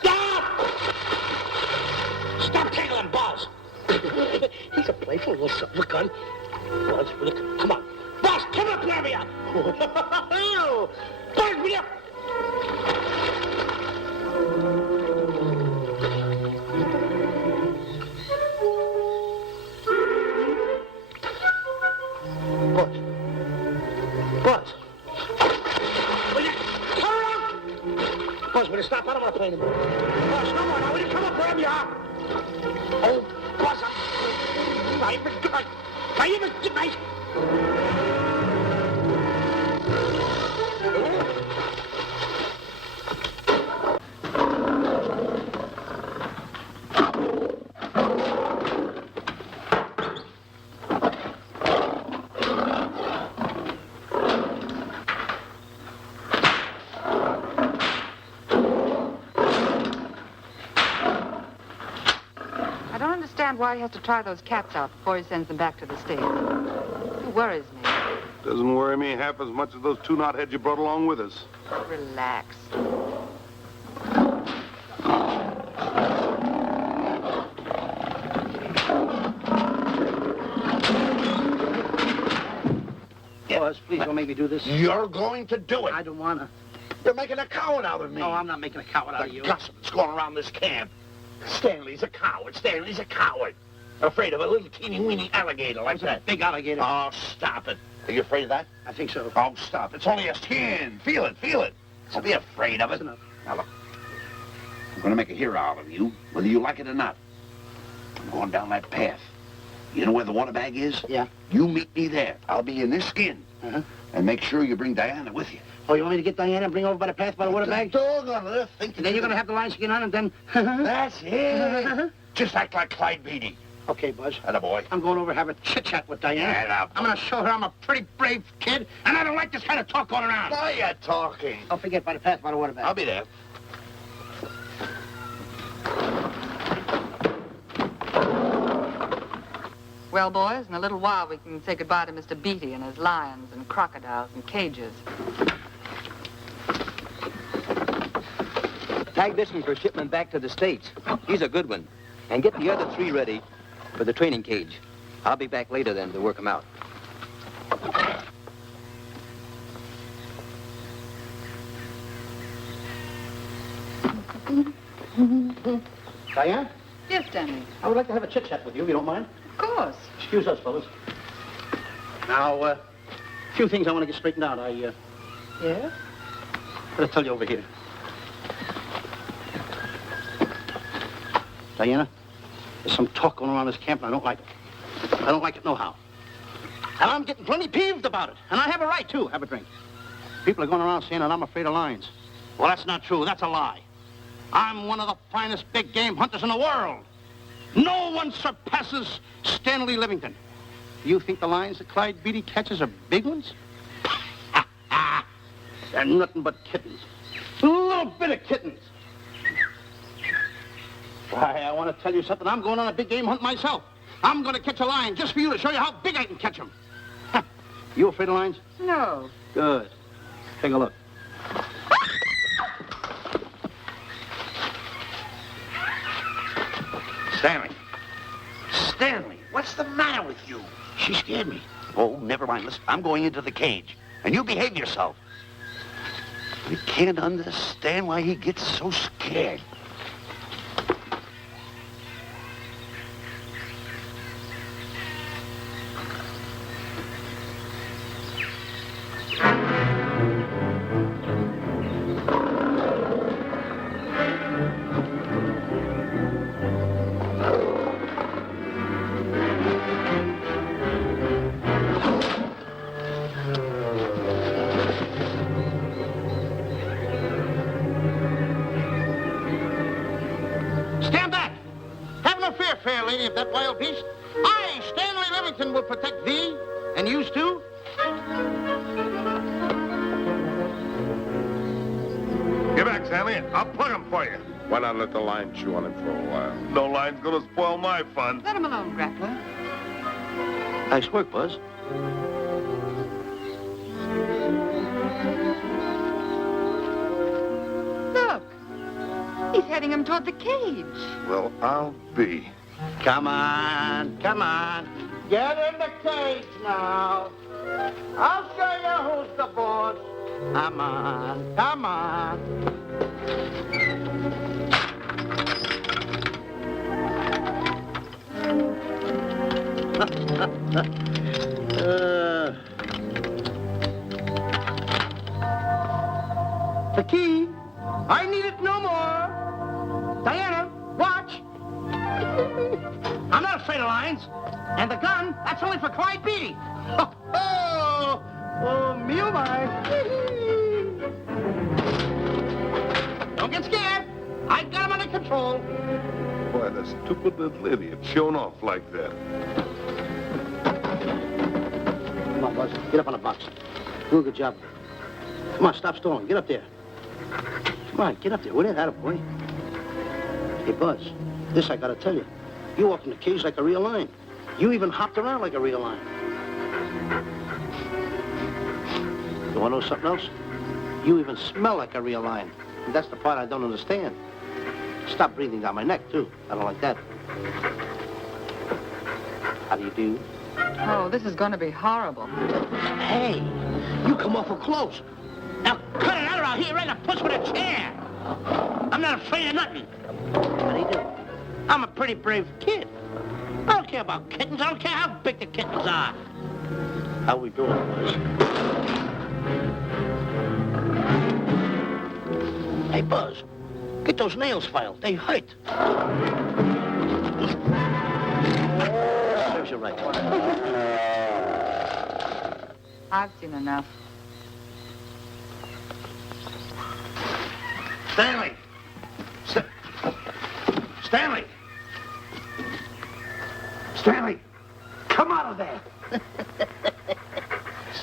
Stop! Stop tickling, Buzz. He's a playful little son of a gun. Buzz, will you come on. Buzz, come up there, me up. Buzz, will you? Buzz. Buzz. Will you turn around? Buzz, will you stop? I don't want to play anymore. Buzz, no more now. Will you come up wherever you are? Oh, Buzz, I even Why he has to try those cats out before he sends them back to the States. It worries me. Doesn't worry me half as much as those two knotheads you brought along with us. Relax. Buzz. Please don't make me do this. You're going to do it. I don't want to. You're making a coward out of me. No, I'm not making a coward out of The you. gossip that's going around this camp. Stanley's a coward. Stanley's a coward. Afraid of a little teeny-weeny alligator like that. Big alligator. Oh, stop it. Are you afraid of that? I think so. Oh, stop. It's only a skin. Feel it, feel it. Don't be afraid of it. That's enough. Now, look. I'm going to make a hero out of you, whether you like it or not. I'm going down that path. You know where the water bag is? Yeah. You meet me there. I'll be in this skin. Uh-huh. And make sure you bring Diana with you. Oh, you want me to get Diana and bring her over by the path by the water bag? Doggone it. Think And then you're going to have the lion skin on and then... That's it. Just act like Clyde Beatty. Okay, Buzz. Attaboy. I'm going over to have a chit-chat with Diana. Attaboy. I'm going to show her I'm a pretty brave kid, and I don't like this kind of talk going around. Now you're talking. Don't forget by the path by the water bag. I'll be there. Well, boys, in a little while we can say goodbye to Mr. Beatty and his lions and crocodiles and cages. Tag this one for shipment back to the States. He's a good one. And get the other 3 ready for the training cage. I'll be back later then to work them out. Diana, Yes, Stanley. I would like to have a chit-chat with you, if you don't mind. Of course. Excuse us, fellas. Now, a few things I want to get straightened out. Yes? Gotta tell you over here. Diana, there's some talk going around this camp, and I don't like it. I don't like it nohow. And I'm getting plenty peeved about it. And I have a right, too. Have a drink. People are going around saying that I'm afraid of lions. Well, that's not true. That's a lie. I'm one of the finest big game hunters in the world. No one surpasses Stanley Livington. You think the lions that Clyde Beatty catches are big ones? They're nothing but kittens. A little bit of kittens. Why, I want to tell you something. I'm going on a big game hunt myself. I'm going to catch a lion just for you to show you how big I can catch him. You afraid of lions? No. Good. Take a look. Stanley. Stanley, what's the matter with you? She scared me. Oh, never mind. Listen, I'm going into the cage. And you behave yourself. I can't understand why he gets so scared. Stand back! Have no fear, fair lady of that wild beast. I, Stanley Livington, will protect thee, and yous too. Get back, Stanley. I'll plug him for you. Why not let the lion chew on him for a while? No lion's gonna spoil my fun. Let him alone, Grappler. Nice work, Buzz. Look. He's heading him toward the cage. Well, I'll be. Come on, come on. Get in the cage now. I'll show you who's the boss. Come on, come on. The key. I need it no more. Diana, watch. I'm not afraid of lions. And the gun, that's only for Clyde Beatty. Oh, me oh my. Don't get scared. I got him under control. Boy, the stupid little idiot showing off like that. Come on, Buzz. Get up on the box. Do a good job. Come on, stop stalling. Get up there. Come on, get up there. With it, attaboy. Hey, Buzz, this I gotta tell you. You walked in the cage like a real lion. You even hopped around like a real lion. You wanna know something else? You even smell like a real lion. And that's the part I don't understand. Stop breathing down my neck, too. I don't like that. How do you do? Oh, this is going to be horrible. Hey, You come awful close. Now cut it out or I'll hit you right in the puss with a chair. I'm not afraid of nothing. How do you do? I'm a pretty brave kid. I don't care about kittens. I don't care how big the kittens are. How we doing, boys? Hey, Buzz, get those nails filed. They hurt. Serves you right. I've seen enough. Stanley! Stanley! Stanley! Come out of there!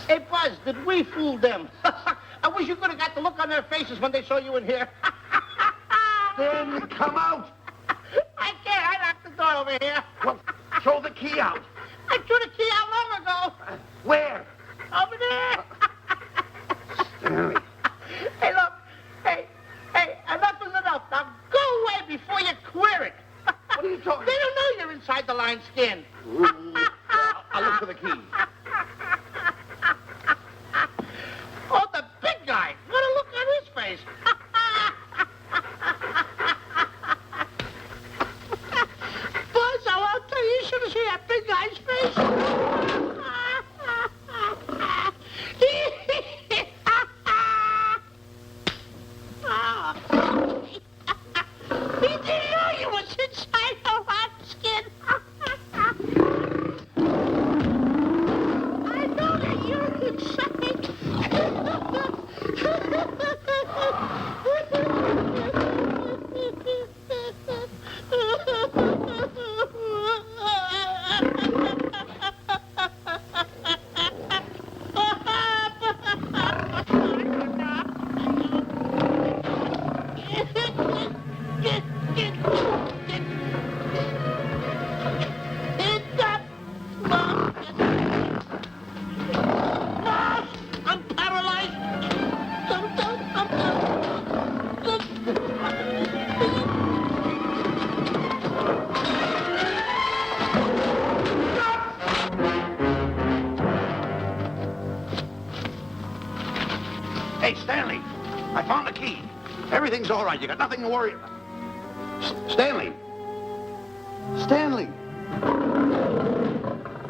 Hey, Buzz, did we fool them? I wish you could have got the look on their faces when they saw you in here. Stanley, come out. I can't. I locked the door over here. Well, throw the key out. I threw the key out long ago. Where? Over there. Stanley. Hey, look. Hey, enough is enough. Now go away before you queer it. What are you talking They don't know you're inside the lion's skin. I'll look for the key. Oh, the big guy. What a look on his face. Buzz, I'll tell you, you should have seen that big guy's face. He didn't know you was inside the lion's skin. I know that you're inside. I'm paralyzed. Hey, Stanley, I found the key. Everything's all right. You got nothing to worry about. Stanley. Stanley.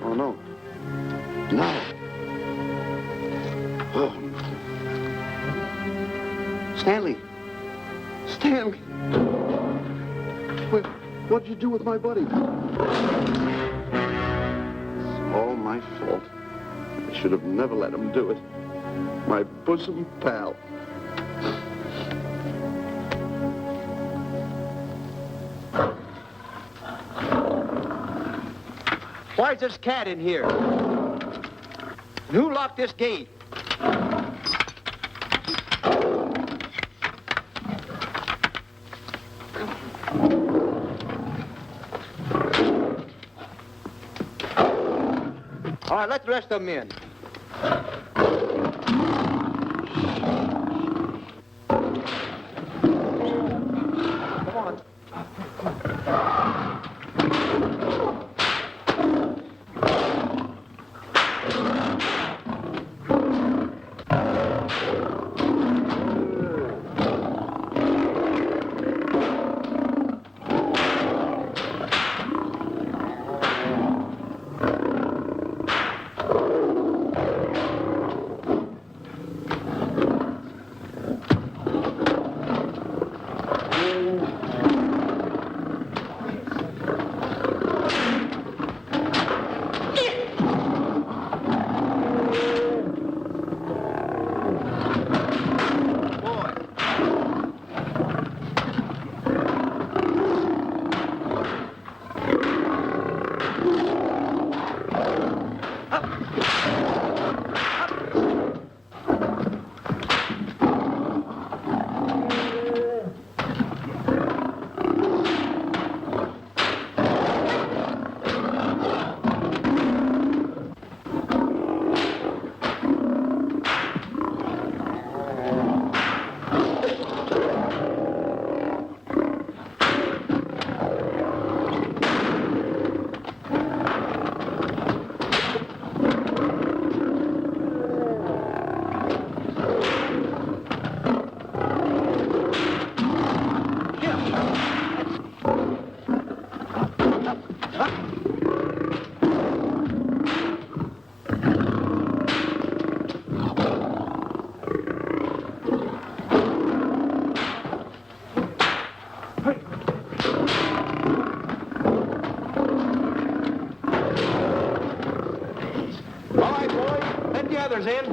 Oh, no. No. Oh. Stanley. Stanley. What'd you do with my buddy? It's all my fault. I should have never let him do it. My bosom pal. Why is this cat in here? And who locked this gate? All right, let the rest of them in. Come on. All right, boys. Let the others in.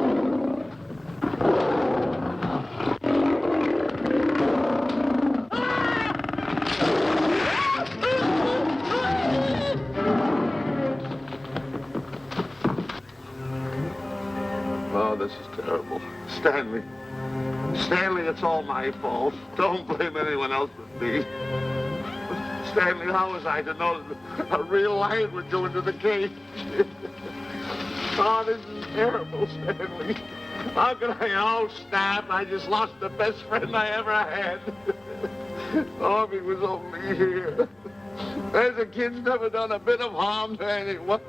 Oh, this is terrible. Stanley. Stanley, it's all my fault. Don't blame anyone else but me. Stanley, how was I to know that a real lion would go into the cage? Oh, this is terrible, Stanley. How could I? Oh, snap. I just lost the best friend I ever had. Oh, if he was only here. There's a kid's never done a bit of harm to anyone.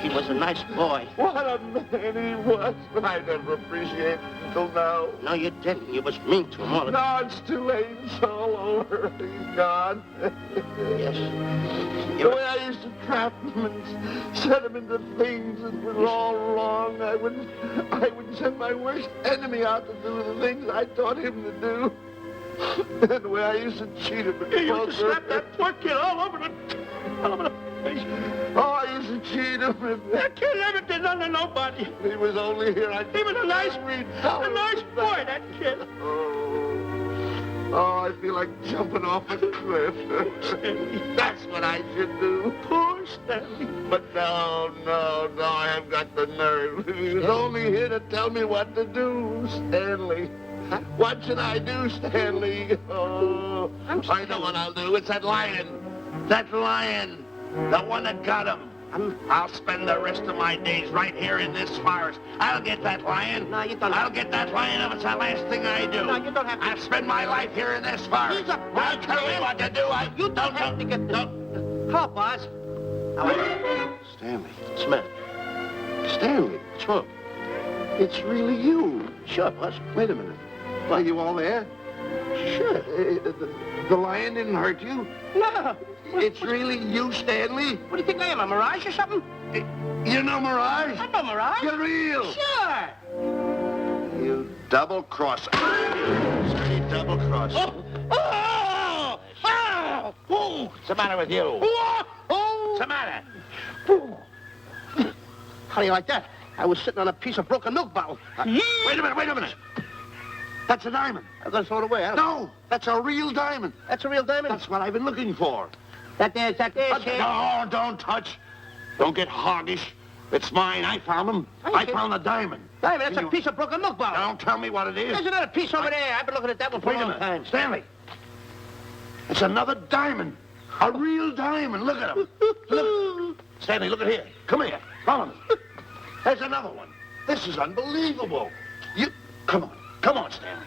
He was a nice boy. What a man he was, but I never appreciated it until now. No, you didn't. You was mean to him all the No, it's too late. It's all over. He's gone. Yes. The way I used to trap him and set him into things that were all wrong, I would send my worst enemy out to do the things I taught him to do. And the way I used to cheat him. You used to slap that poor kid all over the face. Oh, I used to cheat him. That kid never did nothing to nobody. He was only here. He was a nice boy, that kid. Oh, I feel like jumping off a cliff. That's what I should do. Poor Stanley. But no, I haven't got the nerve. He was only here to tell me what to do, Stanley. What should I do, Stanley? Oh, I know what I'll do. It's that lion. That lion. The one that got him. I'll spend the rest of my days right here in this forest. I'll get that lion. No, you don't. I'll get that lion if it's the last thing I do. No, you don't have to. I'll spend my life here in this forest. He's a I'll bad tell man. you what to do. You don't have to get the... Help, Oz. Stanley. Smith. Stanley. What's wrong? It's really you. Sure, boss. Wait a minute. Are you all there? Sure. The lion didn't hurt you? No. It's really you, Stanley? What do you think I am, a mirage or something? You know Mirage? I'm no mirage. You're real. Sure. You double-crosser. Dirty double-crosser. Oh! What's the matter with you? What's the matter? How do you like that? I was sitting on a piece of broken milk bottle. Wait a minute. That's a diamond. I'm going to throw it away. No, that's a real diamond. That's a real diamond? That's what I've been looking for. That there, kid. No, don't touch. Don't get hoggish. It's mine. I found them. I found the diamond. Diamond, that's a piece of broken milk bottle. Don't tell me what it is. There's another piece over there. I've been looking at that one for Wait a a long minute. time. Stanley. It's another diamond. A real diamond. Look at him. Look. Stanley, look at here. Come here. Follow me. There's another one. This is unbelievable. Come on, Stanley.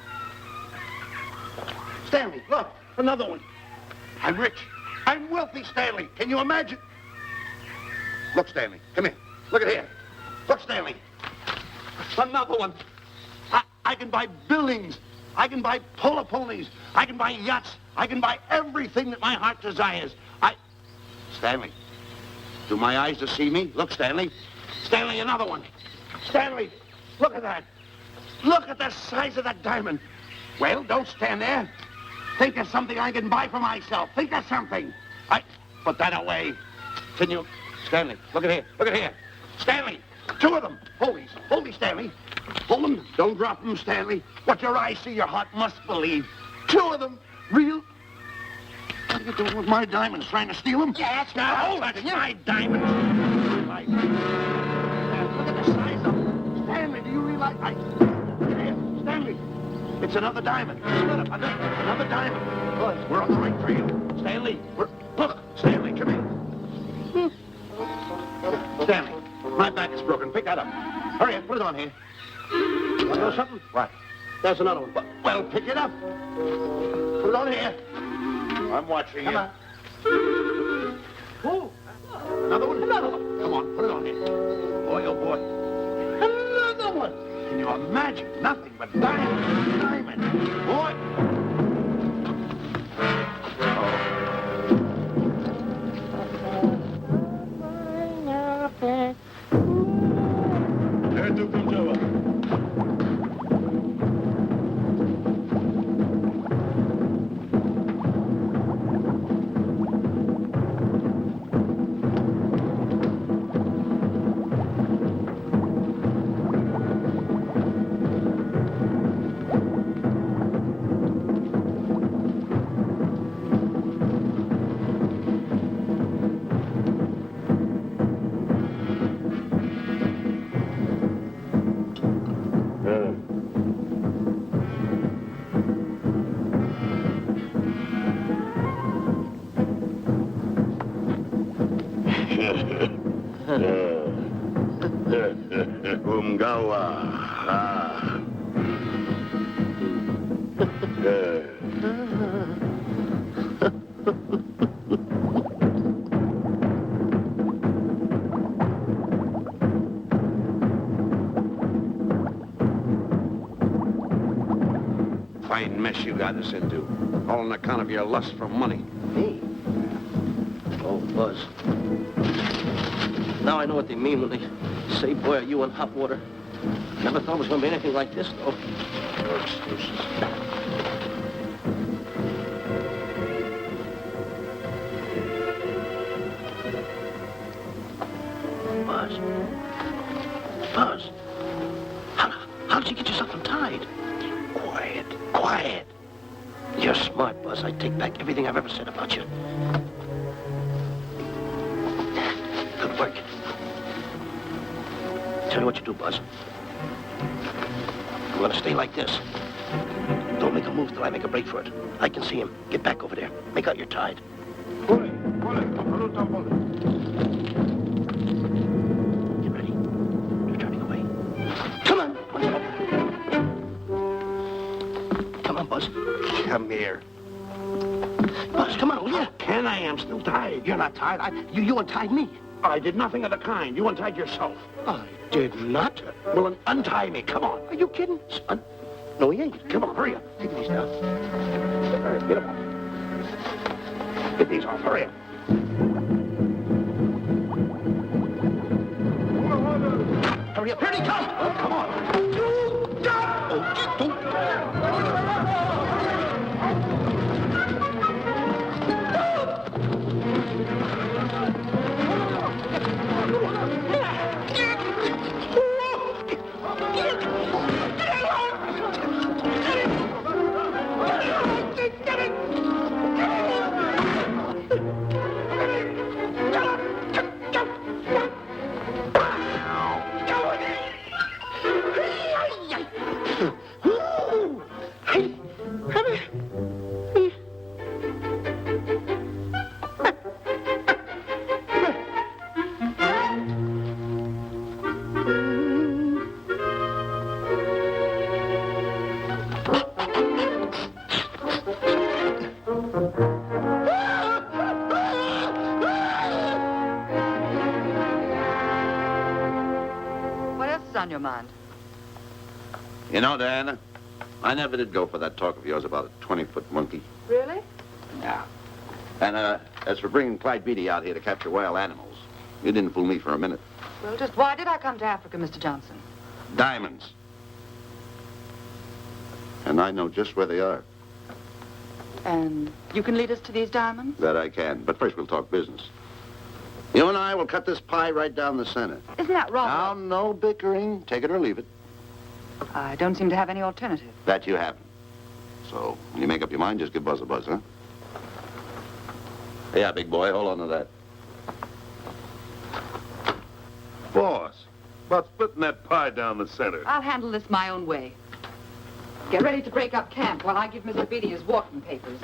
Stanley, look. Another one. I'm rich. I'm wealthy, Stanley. Can you imagine? Look, Stanley. Come here. Look at here. Look, Stanley. Another one. I can buy buildings. I can buy polo ponies. I can buy yachts. I can buy everything that my heart desires. Stanley, do my eyes deceive me? Look, Stanley. Stanley, another one. Stanley, look at that. Look at the size of that diamond. Well, don't stand there. Think of something I can buy for myself. Think of something. Put that away. Can you... Stanley, look at here. Look at here. Stanley, two of them. Hold these, Stanley. Hold them. Don't drop them, Stanley. What your eyes see, your heart must believe. Two of them. Real. What are you doing with my diamonds? Trying to steal them? Yeah, that's Now, hold it. My diamonds. Look at the size of them. Stanley, do you realize... Here, Stanley. It's another diamond. Another diamond. Good. We're on the right trail. Stanley, look, Stanley, come here. Stanley, my back is broken. Pick that up. Hurry up, put it on here. You know something? What? There's another one. Well, pick it up. Put it on here. I'm watching you. Come on. Oh, another one? Another one. Come on, put it on here. Boy, oh boy. Another one. Can you imagine? Nothing but diamond. Diamond. Boy. Umgawa. Fine mess you got us into. All on account of your lust for money. Me? Oh, Buzz. Now I know what they mean when they say, boy, are you in hot water. Never thought it was going to be anything like this, though. No excuses. Buzz. Buzz. How'd you get yourself untied? Quiet. Quiet. You're smart, Buzz. I take back everything I've ever said about you. Good work. Tell me what you do, Buzz. I'm gonna stay like this. Don't make a move till I make a break for it. I can see him. Get back over there. Make out you're tied. Get ready. You're turning away. Come on. Come on, Buzz. Come here. Buzz, come on, will you? Can I? I'm still tied. You're not tied. You untied me. I did nothing of the kind. You untied yourself. I did not. Well, then untie me. Come on. Are you kidding? No, he ain't. Come on, hurry up. Take it easy now. All right, get them off. Get these off. Hurry up. Hurry up. Here he comes. Oh, come on. On your mind? You know, Diana, I never did go for that talk of yours about a 20-foot monkey. Really? Yeah. And, as for bringing Clyde Beatty out here to capture wild animals, you didn't fool me for a minute. Well, just why did I come to Africa, Mr. Johnson? Diamonds. And I know just where they are. And you can lead us to these diamonds? That I can. But first we'll talk business. You and I will cut this pie right down the center. Isn't that wrong? Now, no bickering. Take it or leave it. I don't seem to have any alternative. That you haven't. So, when you make up your mind, just give Buzz a buzz, huh? Yeah, big boy, hold on to that. Boss, about splitting that pie down the center. I'll handle this my own way. Get ready to break up camp while I give Mr. Beatty his walking papers.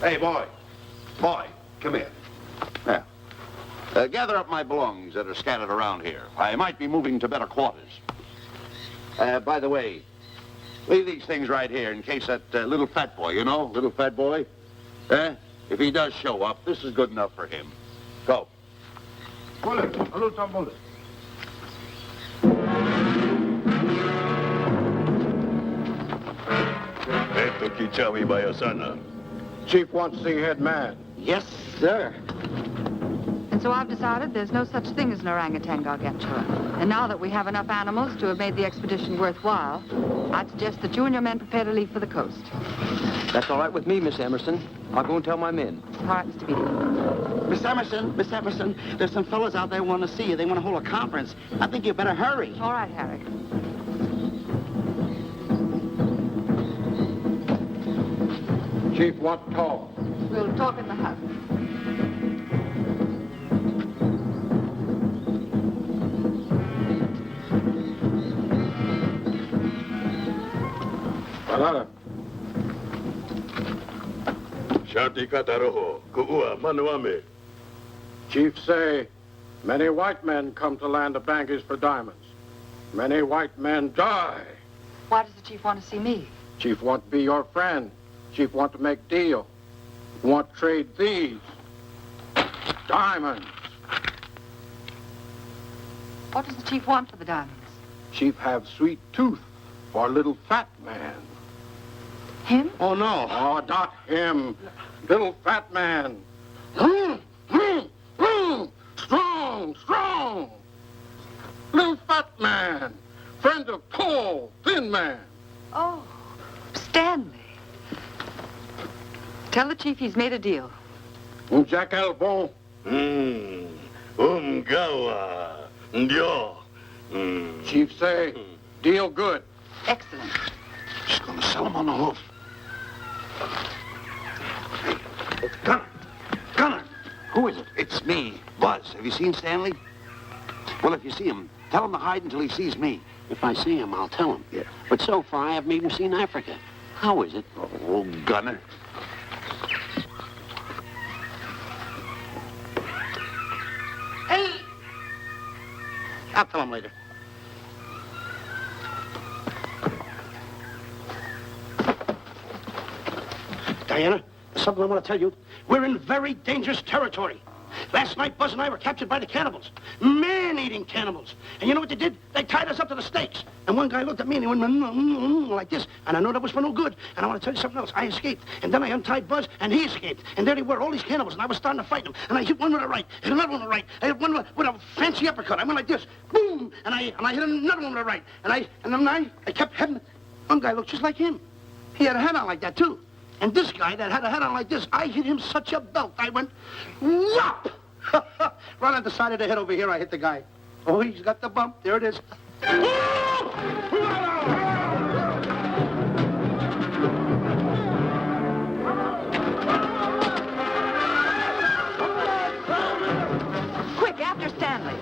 Hey, boy. Boy, come here. Now, gather up my belongings that are scattered around here. I might be moving to better quarters. By the way, leave these things right here in case that little fat boy, you know, little fat boy, if he does show up, this is good enough for him. Go. Esto Kichawi Bayasana. Chief wants to see head man. Yes, sir. And so I've decided there's no such thing as an orangutan gargantua. And now that we have enough animals to have made the expedition worthwhile, I'd suggest that you and your men prepare to leave for the coast. That's all right with me, Miss Emerson. I'll go and tell my men. All right, Mr. Beatty. Miss Emerson, there's some fellas out there want to see you. They want to hold a conference. I think you better hurry. All right, Harry. Chief wants to talk. We'll talk in the hut. Shanti kataroho, kuua manuame. Chief say, many white men come to land of Bangis for diamonds. Many white men die. Why does the chief want to see me? Chief want to be your friend. Chief want to make deal. Want to trade these diamonds. What does the chief want for the diamonds? Chief have sweet tooth for little fat man. Him? Oh, no. Oh, not him. Little fat man. Strong, strong. Little fat man. Friend of tall, thin man. Oh, Stanley. Tell the chief he's made a deal. Jack Albon. Umgawa. Ndio. Chief say, deal good. Excellent. She's gonna sell him on the hoof. Hey, Gunner! Gunner! Who is it? It's me, Buzz. Have you seen Stanley? Well, if you see him, tell him to hide until he sees me. If I see him, I'll tell him. Yeah. But so far, I haven't even seen Africa. How is it? Oh, Gunner. Hey! I'll tell him later. Diana, there's something I want to tell you. We're in very dangerous territory. Last night, Buzz and I were captured by the cannibals. Man-eating cannibals. And you know what they did? They tied us up to the stakes. And one guy looked at me and he went like this. And I know that was for no good. And I want to tell you something else. I escaped. And then I untied Buzz and he escaped. And there they were, all these cannibals. And I was starting to fight them. And I hit one with a right, hit another one with a right. I hit one with a fancy uppercut. I went like this. Boom! And I hit another one with a right. And then I kept hitting. One guy looked just like him. He had a hat on like that, too. And this guy that had a hat on like this, I hit him such a belt. I went, whop! Right on the side of the head over here, I hit the guy. Oh, he's got the bump. There it is. Quick, after Stanley.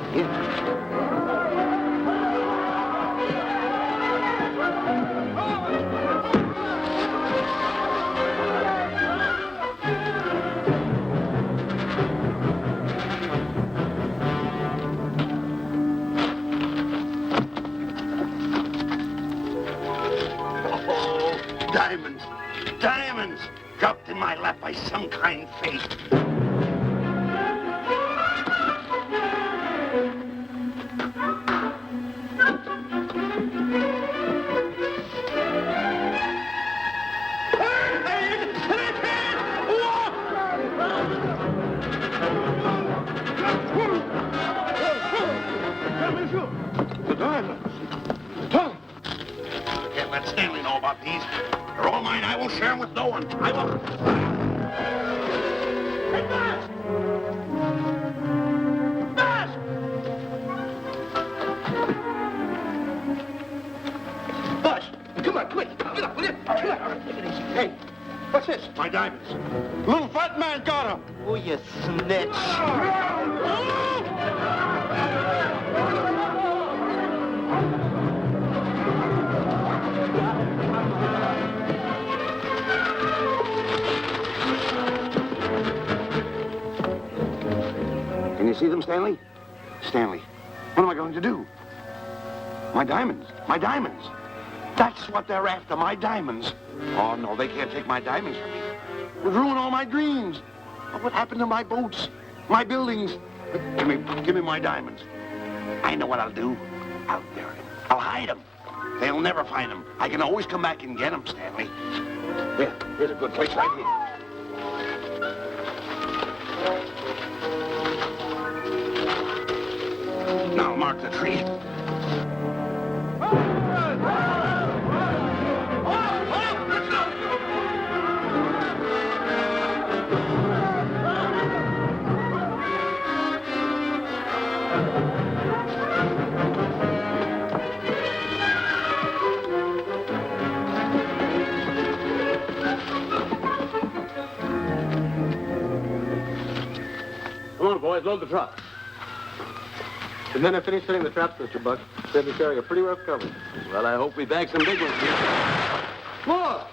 Diamonds. Diamonds. Dropped in my lap by some kind fate. The diamonds. Can't let Stanley know about these. They're all mine. I won't share them with no one. I won't. Hey, Buzz! Buzz! Buzz, come on, quick. Get up, will you? Come on. Take it easy. Hey, what's this? My diamonds. Little fat man got him. Oh, you snitch. Can you see them, Stanley? Stanley, what am I going to do? My diamonds. My diamonds. That's what they're after, my diamonds. Oh, no, they can't take my diamonds from me. It would ruin all my dreams. Oh, what happened to my boats? My buildings? Give me my diamonds. I know what I'll do. I'll bury them. I'll hide them. They'll never find them. I can always come back and get them, Stanley. Here's a good place right here. Now mark the tree. Come on, boys, load the truck. The men have finished setting the traps, Mr. Buck. They'll be carrying a pretty rough cover. Well, I hope we bag some big ones here. Look!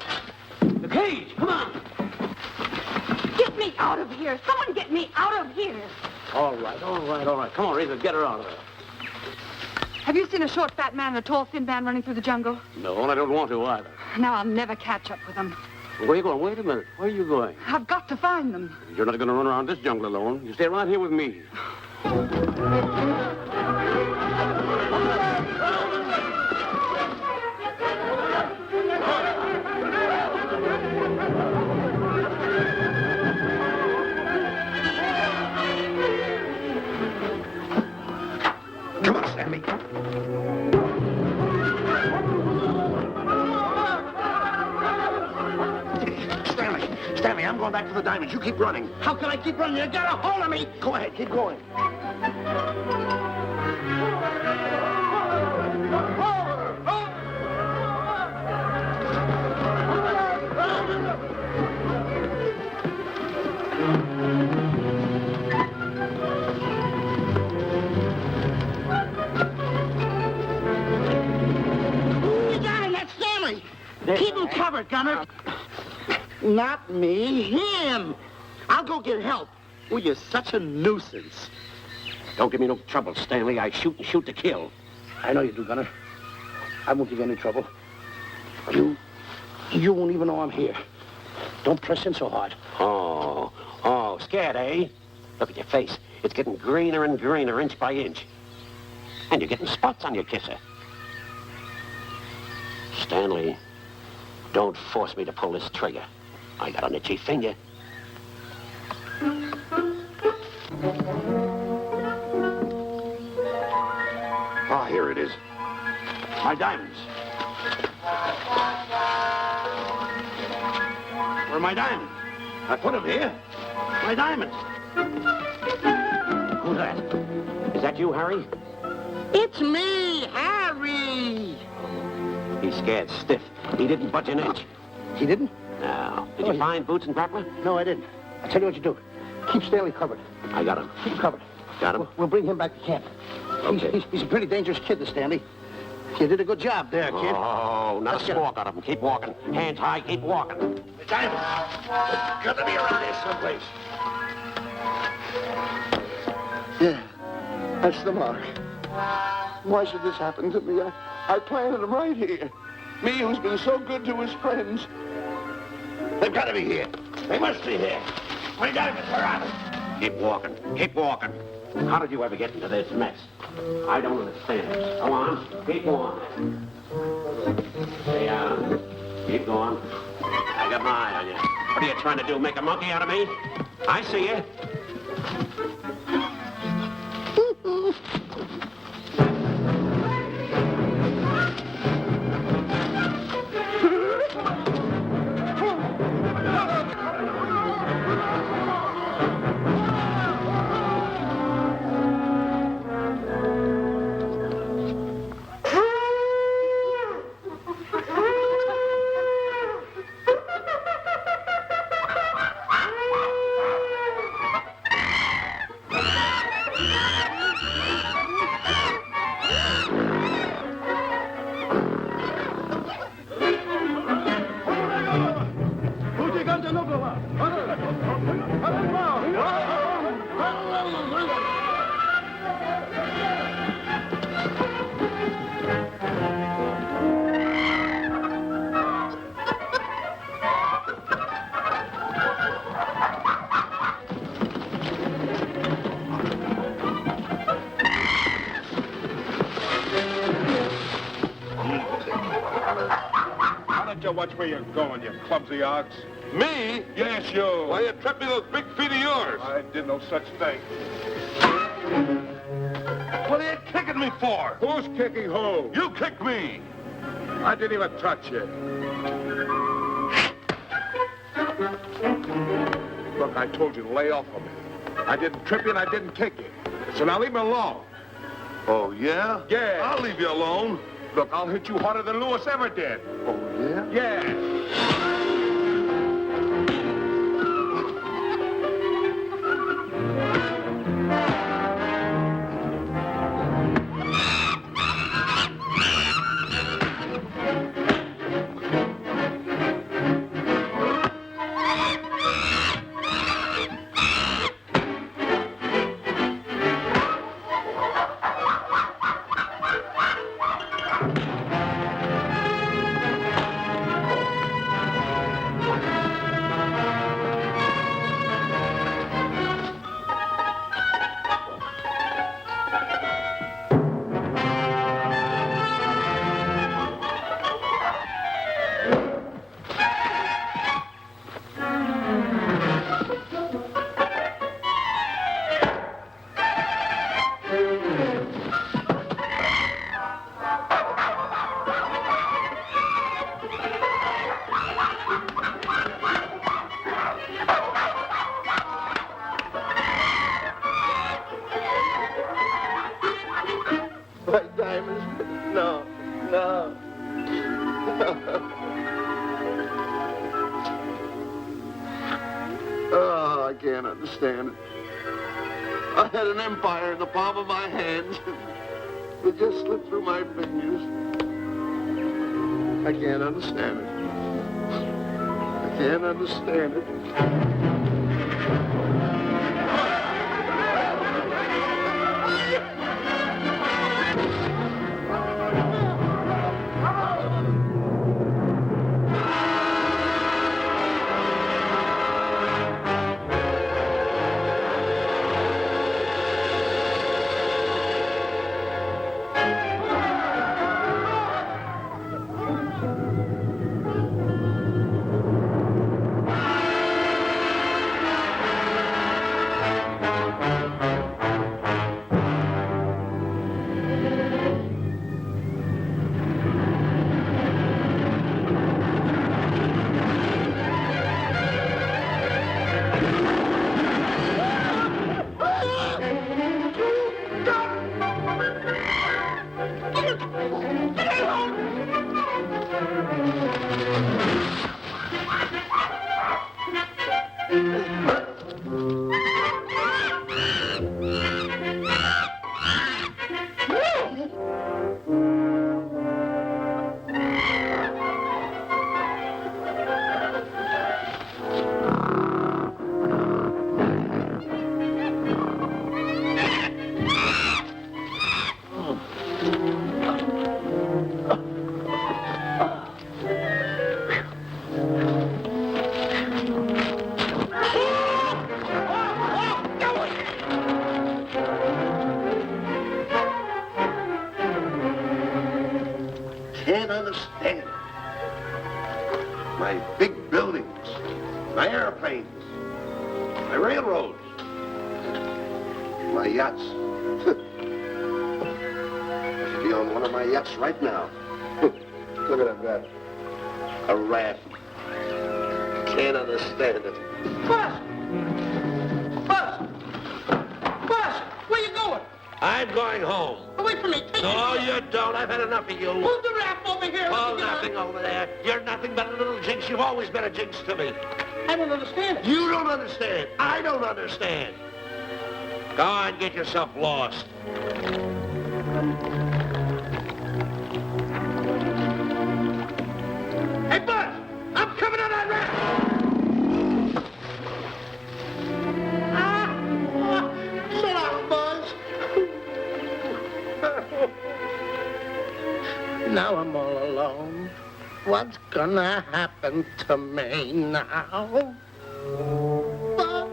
The cage! Come on! me out of here. Someone get me out of here. All right. Come on, Razor, get her out of there. Have you seen a short, fat man and a tall, thin man running through the jungle? No, and I don't want to either. Now I'll never catch up with them. Where are you going? Wait a minute. Where are you going? I've got to find them. You're not going to run around this jungle alone. You stay right here with me. Come on, Stanley. Stanley, I'm going back for the diamonds. You keep running. How can I keep running? You got a hold of me. Go ahead, keep going. You got him. That's Stanley. Keep him covered, Gunner. Not me, him. I'll go get help. Well, you're such a nuisance. Don't give me no trouble, Stanley. I shoot and shoot to kill. I know you do, Gunner. I won't give you any trouble. You won't even know I'm here. Don't press in so hard. Oh, scared, eh? Look at your face. It's getting greener and greener, inch by inch. And you're getting spots on your kisser. Stanley, don't force me to pull this trigger. I got an itchy finger. Ah, here it is. My diamonds. Where are my diamonds? I put them here. My diamonds. Who's that? Is that you, Harry? It's me, Harry. He's scared stiff. He didn't budge an inch. He didn't? No. Did you find boots and grappler? No, I didn't. I'll tell you what you do. Keep Stanley covered. I got him. Keep him covered. Got him? We'll bring him back to camp. Okay. He's a pretty dangerous kid, this Stanley. You did a good job there, kid. Oh, not a squawk out of him. Keep walking. Hands high, keep walking. The diamonds. They've got to be around here someplace. Yeah, that's the mark. Why should this happen to me? I planted them right here. Me who's been so good to his friends. They've got to be here. They must be here. My diamonds are out. Keep walking. Keep walking. How did you ever get into this mess? I don't understand. Go on. Keep going. Stay down. Keep going. I got my eye on you. What are you trying to do, make a monkey out of me? I see you. Watch where you're going, you clumsy ox. Me? Yes, you. Why, you tripped me those big feet of yours. I did no such thing. What are you kicking me for? Who's kicking who? You kicked me. I didn't even touch you. Look, I told you to lay off of me. I didn't trip you and I didn't kick you. So now leave me alone. Oh, yeah? Yeah. I'll leave you alone. Look, I'll hit you harder than Lewis ever did. Oh, yeah? Yeah. Oh, I can't understand it. I had an empire in the palm of my hands. It just slipped through my fingers. I can't understand it. I can't understand it. Can't understand it. My big buildings, my airplanes, my railroads, my yachts. I should be on one of my yachts right now. Look at that. A raft. Can't understand it. Buzz! Buzz! Buzz! Where you going? I'm going home. Wait for me. Take No, me. you don't. I've had enough of you. Move the raft over here. Oh, Let me get on. nothing over there. You're nothing but a little jinx. You've always been a jinx to me. I don't understand it. You don't understand. I don't understand. Go on, get yourself lost. Hey, Buzz! I'm coming on that raft! Shut up, Buzz. Now I'm all alone. What's gonna happen to me now? Buzz?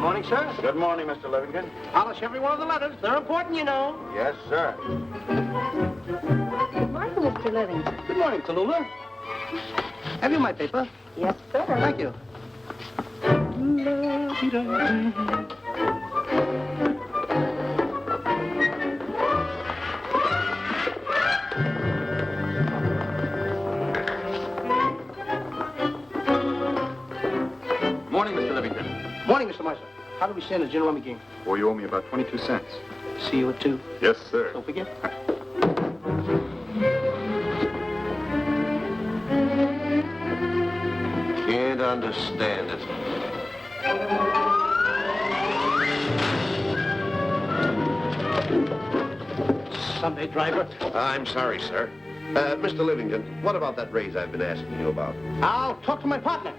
Morning, sir. Good morning, Mr. Livingston. Polish every one of the letters. They're important, you know. Yes, sir. Good morning, Mr. Livingston. Good morning, Tallulah. Have you my paper? Yes, sir. Thank you. Morning, Mr. Livingston. Morning, Mr. Marshall. How do we stand at Gin Rummy game? Well, you owe me about 22 cents. See you at 2. Yes, sir. Don't forget. Can't understand it. Sunday driver. I'm sorry, sir. Mr. Livingston, what about that raise I've been asking you about? I'll talk to my partner.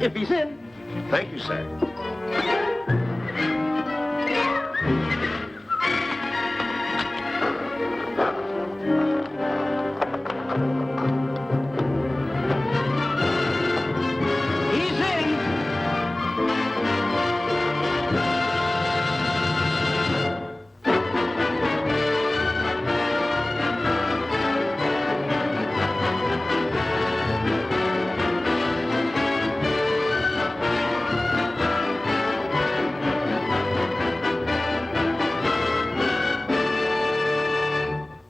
If he's in. Thank you, sir.